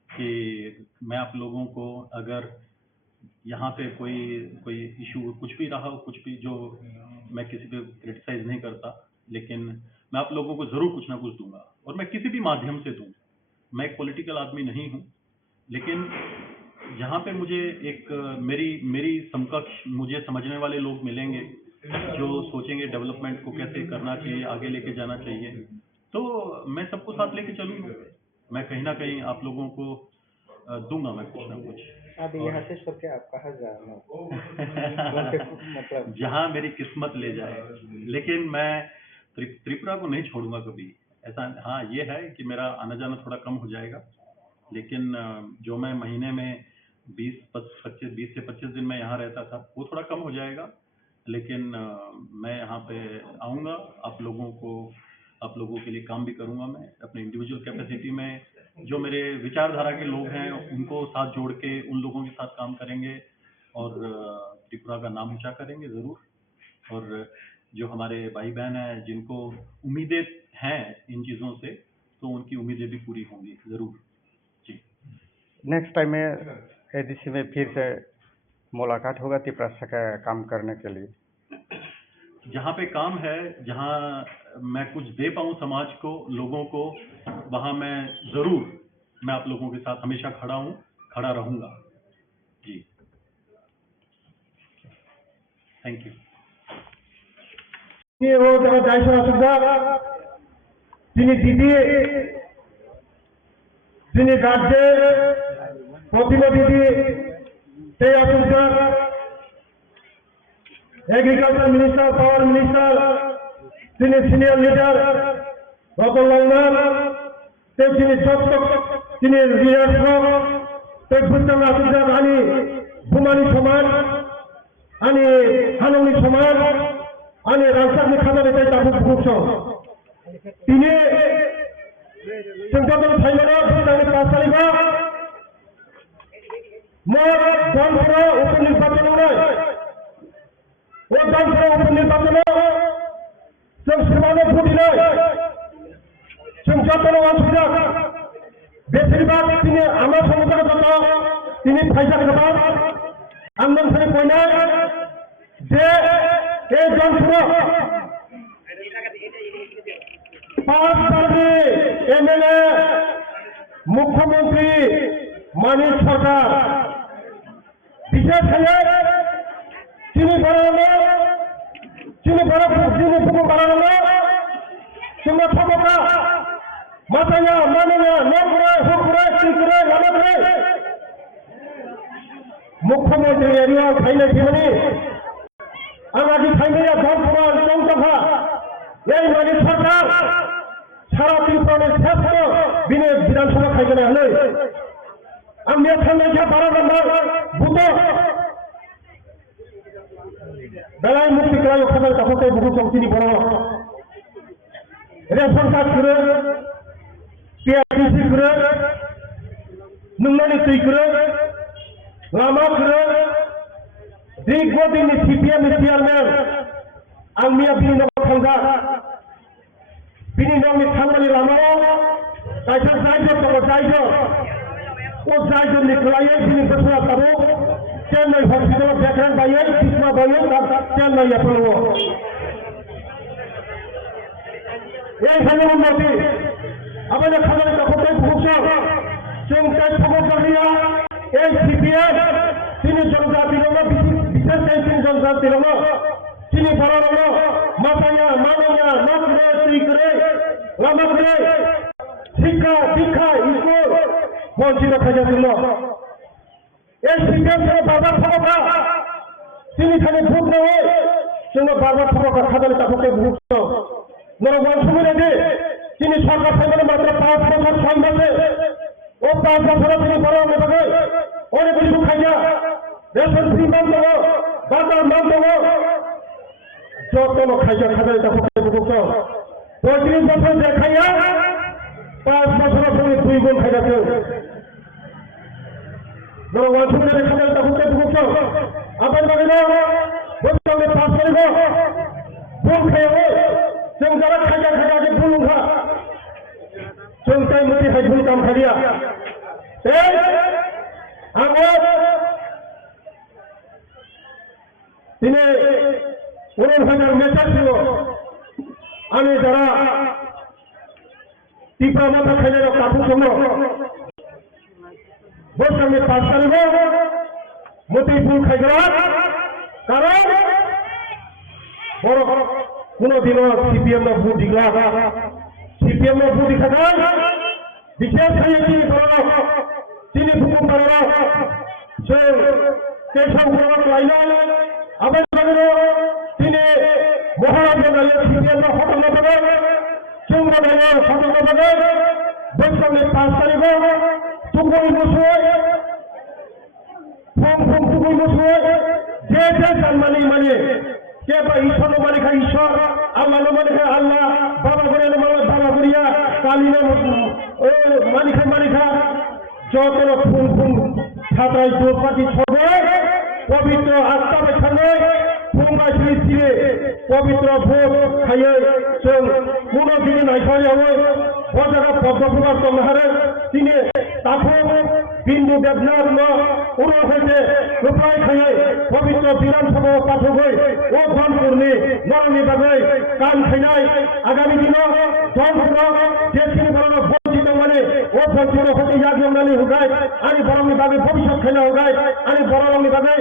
कि मैं आप लोगों को अगर यहाँ पे कोई इशू कुछ भी रहा हो, कुछ भी, जो मैं किसी पे क्रिटिसाइज नहीं करता, लेकिन मैं आप लोगों को ज़रूर कुछ ना कुछ दूंगा, और मैं किसी भी माध्यम से दूँ। मैं एक पॉलिटिकल आदमी नहीं हूँ, लेकिन जहाँ पे मुझे एक मेरी समकक्ष मुझे समझने वाले लोग मिलेंगे जो सोचेंगे डेवलपमेंट को कैसे करना चाहिए, आगे लेके जाना चाहिए, तो मैं सबको साथ लेके चलूँगा। मैं कहीं ना कहीं आप लोगों को दूंगा मैं कुछ ना कुछ। अब यहाँ से सब क्या आप कहाँ जाना? मतलब जहाँ मेरी किस्मत ले जाए, लेकिन मैं त्रिपुरा को नहीं छोड़ूंगा कभी। ऐसा हाँ ये है कि मेरा आना जाना थोड़ा कम हो जाएगा, लेकिन जो मैं महीने में 20 से 25 दिन में यहाँ रहता था वो थोड़ा कम हो जाएगा, लेकिन मैं यहाँ पे आऊँगा, आप लोगों के लिए काम भी करूँगा। मैं अपने इंडिविजुअल कैपेसिटी में जो मेरे विचारधारा के लोग हैं उनको साथ जोड़ के उन लोगों के साथ काम करेंगे और त्रिपुरा का नाम ऊंचा करेंगे ज़रूर। और जो हमारे भाई बहन हैं जिनको उम्मीदें हैं इन चीज़ों से, तो उनकी उम्मीदें भी पूरी होंगी ज़रूर जी। नेक्स्ट टाइम में एडीसी में फिर से मुलाकात होगा तिपरासा का काम करने के लिए। जहाँ पे काम है, जहाँ मैं कुछ दे पाऊँ समाज को, लोगों को, वहाँ मैं आप लोगों के साथ हमेशा खड़ा रहूँगा जी। Thank you. दायित्व আসুক তিনি দিদি যিনি রাজ্যে প্রতিনিধি সেই আসুক, এগ্রিকালচার মিনিস্টার, পাওয়ার মিনিস্টার, তিনি সিনিয়র লিডার রতন লালনাথ, তিনি তিনি রিয়াসক ভুটান আসুক आणि भुमानी समाज आणि हानवणी समाज आणि राजकारणी खानाने दाबुक भुगसं তিনি संसदन थाइमाना भुटानी पासालिबा मोर दानफोरा उपनिर्वाचन ও দানফোরা উপনির্বাচনে जों समान भुटिनाय जों जतन मानसिया बेसिरभाग তিনি আমার সংগঠনগত তিনি ফাইসা খাবার आंदोलन কইনাय যে এই দানফোরা 5 বারে এমএলএ মুখ্যমন্ত্রী মানিক সরকার বিশেষ হয়ে তিনি পুকুর বানানো তোমরা সবকা মাথায়া মানিয়া নকরে হুকরে সিকরে লামারে মুখ্যমন্ত্রী এরিয়া ফাইলে জীবনী আমাদের ফাইলিয়া ধর্মপুর চৌকভা এই মানিক সরকার সারা ত্রিপুরার শ্রেষ্ঠ বিধানসভা খাইতে হলে আমি সংখ্যা 12 নম্বর বুথ বেলায় মুক্তি ক্রয় খাবার তখনতে বহু চৌকিনি বড় রেশন কার্ড করে পিআরটিসি করে নুংনানি তুই করে লামা করে দীর্ঘদিন সিপিএম চেয়ারম্যান आंनिया बिनि नगर थांगा बिनि नगरनि थांनानै लामायाव जायफोर जायजों दङ जायजों ओ जायजोंनि खोलायै बिनि बोसोरा थाबो চেন্নাই হসপিটাল দেখেন বাইয়ে কৃষ্ণা বাইয়ে চেন্নাই অ্যাপোলো এইখানে উন্নতি আমাদের খাবারের তখন ভূষণ চমকায় সমগ্রিয়া এই সিপিএম তিনি জনজাতির বিশেষ তিনি জনজাতির তিনি বড় মাতাইয়া মানাইয়া নাচরে তুই করে লামা করে শিক্ষা দীক্ষা স্কুল বঞ্চিত থাকার জন্য এই সিপিএম ছিল বারবার ক্ষমতা তিনি খালি ভোট নেওয়া জন্য বারবার ক্ষমতা খাবারের তখন ভূষণ নরবংশী রেখে তিনি সরকার থাকবেন মাত্র 5 বছর 6 মাসে ও 5 বছরে তিনি বড় হবে অনেক কিছু খাইয়া রেশন ফ্রি মান দেবো বাজার মান দেবো যত খাইয়া খাবে তখন 35 বছর যে খাইয়া 5 বছরের সঙ্গে 2 গুণ খাইয়াছে নরবংশী রেখে খাবে তখন আপনার বাগানে বলতে পাস করিব ভুল খেয়ে जों जरा खाजा खाजा के बुलुंगा जों टाइम मते हाय भुल काम खालिया आङो दिनै 19,000 मेटार ছিল আমি যারা তীব্র মাথা খাইলে কাপু সঙ্গ বসে পাস করিব মতে ভুল খাইগলা কারণ বড় কোনদিনও সিপিএম ভোট দিলা সিপিএম ভোট দিখা বিশেষ খাইয়েছি তিনি হুকুম করার সে কেশব লাইল আবার তিনি মহারাজ সিপিএম হতন পাবে চৌম্ব হতন পাবে বৈষ্ণবের 5 তারিখ টুকুই বসুয় ফোম ফোম টুকুই বসুয় যে সম্মানী মানে কে বা ঈশ্বর মানে খায় ঈশ্বর আল্লাহ মানে খায় আল্লাহ বাবা করে বাবা করিয়া কালী মানি খা যত ফুল ফুল ছাত্রাই দোপাটি ছবে পবিত্র আত্মা বেখানে ফুলমা শিরে পবিত্র ভোট খাইয়ে जों কোনো দিনে নাই খাই হবে বজাগা পদ্মপুরার তমহারে তিনি তাকে বিন্দু দেবনাথ উড়ো হইতে রূপায় খাইয়ে পবিত্র বিধানসভা পাঠক হই ও ধনপুরনি নরনি বাগে কান খাইনাই আগামী দিন ধনপুর যে তিনি বড় বঞ্চিত মানে ও বঞ্চিত হতে ইয়াগনানি হুগায় আমি বরংনি বাগে ভবিষ্যৎ খেলা হুগায় আমি বরংনি বাগে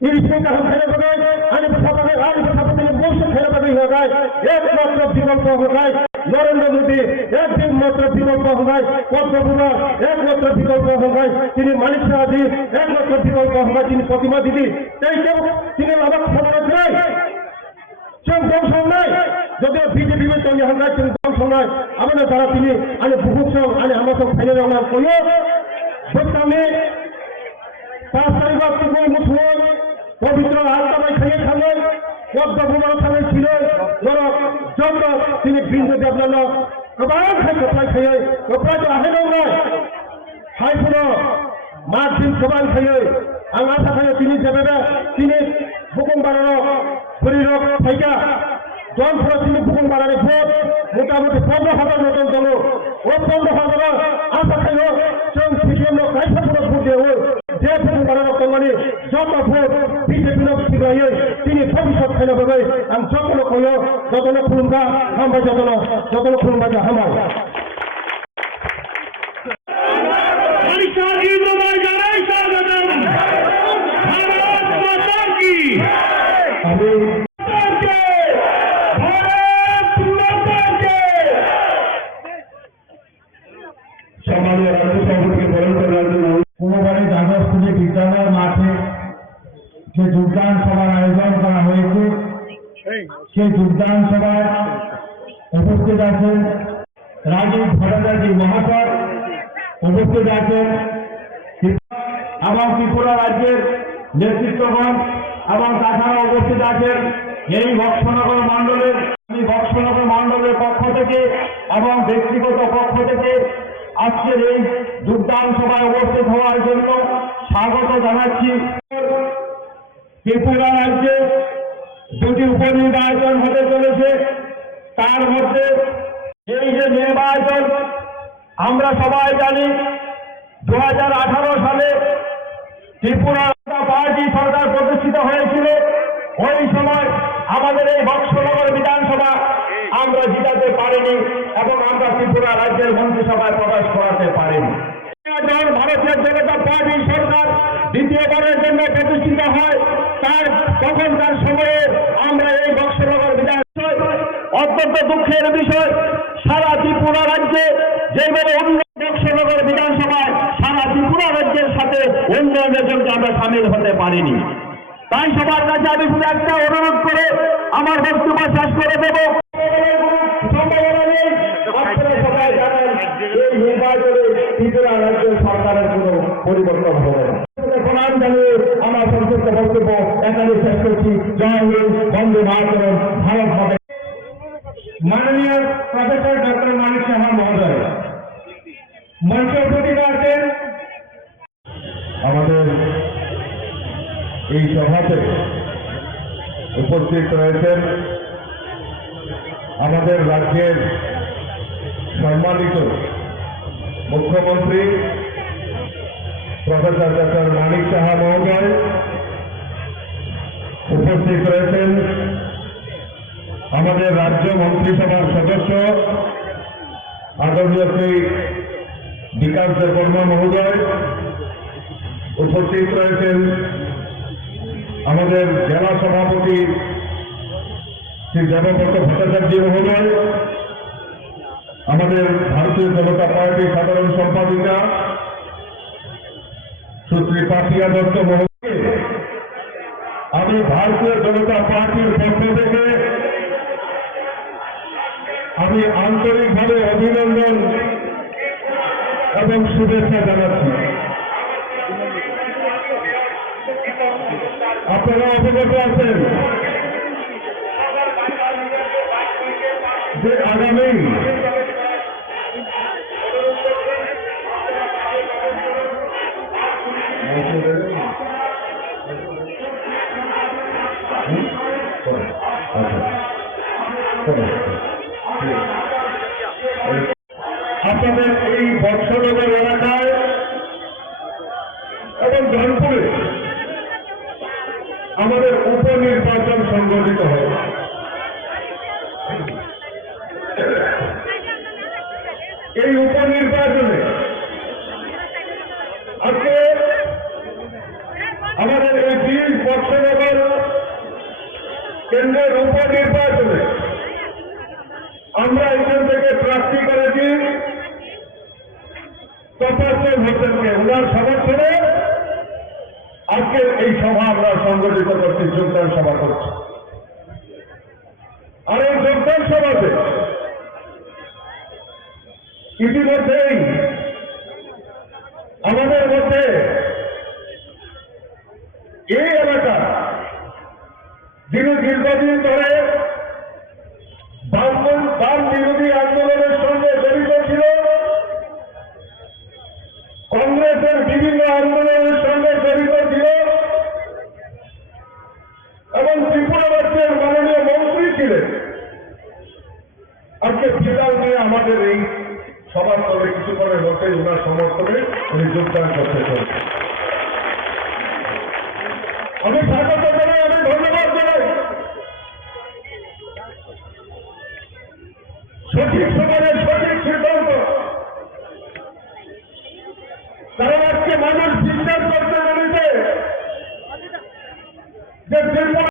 ইরিশে কারণ খেলে বাগে আমি প্রশাসনে ভবিষ্যৎ খেলা বাগে হুগায় একমাত্র বিকল্প হুগায় নরেন্দ্র মোদী একমাত্র বিকল্প হুগায় পদ্মপুরা একমাত্র বিকল্প হুগায় তিনি মালিক সাহাজি একমাত্র বিকল্প হুগায় তিনি প্রতিমা দিদি তাই কেউ তিনি আবার খবর নাই जों दंसं নাই যদি বিজেপি में तो यहाँ का जों दंसं নাই আমাদের যারা তিনি আমি বুকুসং আমি আমাসং ফাইনাল রাউন্ড কইও বর্তমানে 5 তারিখ থেকে মুসলিম পবিত্র আত্মাবাই খাইয়ে খালে পদ্মপুরা খালে ছিল বড় যত তিনি বিন্দু দেবলানো গোবাং খাইয়ে গোপাই তো আহে না হাইফুনো মার্টিন গোবাং খাইয়ে आं आशा खायो তিনি যেভাবে তিনি বুকুম বাড়ানো শরীরক থাইকা জনপুর তিনি বুকুম বাড়ানো ভোট মোটামুটি 15,000 মতন দল ও 15,000 আশা খাयो जों সিপিএম কাইসাপুর ভোট দেও যে বুকুম বাড়ানো কমানি যত ভোট বিজেপি লোক সিগাইয়ে তিনি ভবিষ্যৎ খাইনা বাগে आं যতন কইও যতন খুলুমগা হামবা যতন খুলুমগা হামাই বিদ্যালয় মাঠে যে যোগদান সভার আয়োজন করা হয়েছে সেই যোগদান সভায় উপস্থিত আছেন রাজীব ভট্টাচার্য মহাশয়, উপস্থিত আছেন এবং ত্রিপুরা রাজ্যের নেতৃত্বগণ এবং তাছাড়া উপস্থিত আছেন এই বক্সনগর মণ্ডলের পক্ষ থেকে এবং ব্যক্তিগত পক্ষ থেকে আজকের এই যোগদান সভায় উপস্থিত হওয়ার জন্য স্বাগত জানাচ্ছি। ত্রিপুরা রাজ্যে দুটি উপনির্বাচন হতে চলেছে, তার মধ্যে এই যে নির্বাচন আমরা সবাই জানি 2018 সালে ত্রিপুরা পার্টি সরকার প্রতিষ্ঠিত হয়েছিল, ওই সময় আমাদের এই বক্সনগর বিধানসভা আমরা জিতাতে পারিনি এবং আমরা ত্রিপুরা রাজ্যের মন্ত্রিসভায় প্রবেশ করাতে পারিনি। যখন ভারতীয় জনতা পার্টি সরকার দ্বিতীয়বারের জন্য প্রতিষ্ঠিত হয়, তখনকার সময়ে আমরা এই বক্সনগর বিধানসভায় অত্যন্ত দুঃখের বিষয়, সারা ত্রিপুরা রাজ্যে যেভাবে বক্সনগর বিধানসভায় সারা ত্রিপুরা রাজ্যের সাথে উন্নয়নের জন্য আমরা সামিল হতে পারিনি। তাই সবার কাছে আমি শুধু একটা অনুরোধ করে আমার বক্তব্য শেষ করে দেব। সম্ভাবনা নেই, আপনারা সবাই জানেন এই নির্বাচনে ত্রিপুরা রাজ্যের সরকারের কোনো পরিবর্তন হবে না। প্রণাম জানিয়ে আমার সংক্ষিপ্ত বক্তব্য এখানে শেষ করছি। জয় হিন্দ, বন্দে মাতরম, ভারত হবে। মাননীয় প্রফেসর ডক্টর মানিক সাহা মহোদয় মঞ্চ উপস্থিত আছেন। আমাদের এই সভাতে উপস্থিত রয়েছেন আমাদের রাজ্যের সম্মানিত মুখ্যমন্ত্রী প্রফেসর ডক্টর মানিক সাহা মহোদয়, উপস্থিত রয়েছেন আমাদের রাজ্য মন্ত্রিসভার সদস্য আদরণীয় শ্রী বিকাশ দেববর্মা মহোদয়, উপস্থিত রয়েছেন আমাদের জেলা সভাপতি শ্রী দেবব্রত ভট্টাচার্য মহোদয়, আমাদের ভারতীয় জনতা পার্টির সাধারণ সম্পাদিকা সুশ্রী পাপিয়া দত্ত মহোদয়, আমি ভারতীয় জনতা পার্টির পক্ষ থেকে আমি আন্তরিকভাবে অভিনন্দন এবং শুভেচ্ছা জানাচ্ছি। আপনারা অবগত আছেন যে আগামী আপনাদের এই বক্সনগর এলাকায় এবং জয়পুরে আমাদের উপনির্বাচন সংগঠিত হয়। এই উপনির্বাচনে আজকে আমাদের এই 20 বক্সনগর কেন্দ্রের উপনির্বাচনে আমরা এখান থেকে প্রার্থী করেছি তপস্যের হোসেনকে। ওনার সমর্থনে আজকের এই সভা আমরা সংগঠিত করছি, যোগদান সভা করছি। আর এই যোগদান সভাতে ইতিমধ্যেই আমাদের মধ্যে এই এলাকা যিনি দীর্ঘদিন ধরে বাম বিরোধী আন্দোলনের সঙ্গে জড়িত ছিল, কংগ্রেসের বিভিন্ন আন্দোলনের সঙ্গে জড়িত ছিল এবং ত্রিপুরা রাজ্যের মাননীয় মন্ত্রী ছিলেন, আজকে ফিরাল নিয়ে আমাদের এই সবার তবে কিছুক্ষণের মধ্যে ওনার সমর্থনে উনি যোগদান করতে চলছে। আমি স্বাগত জানাই, আমি ধন্যবাদ জানাই। সঠিক সময়ের সঠিক সিদ্ধান্ত, কারণ আজকে মানুষ বিশ্বাস করতে পেরেছে যে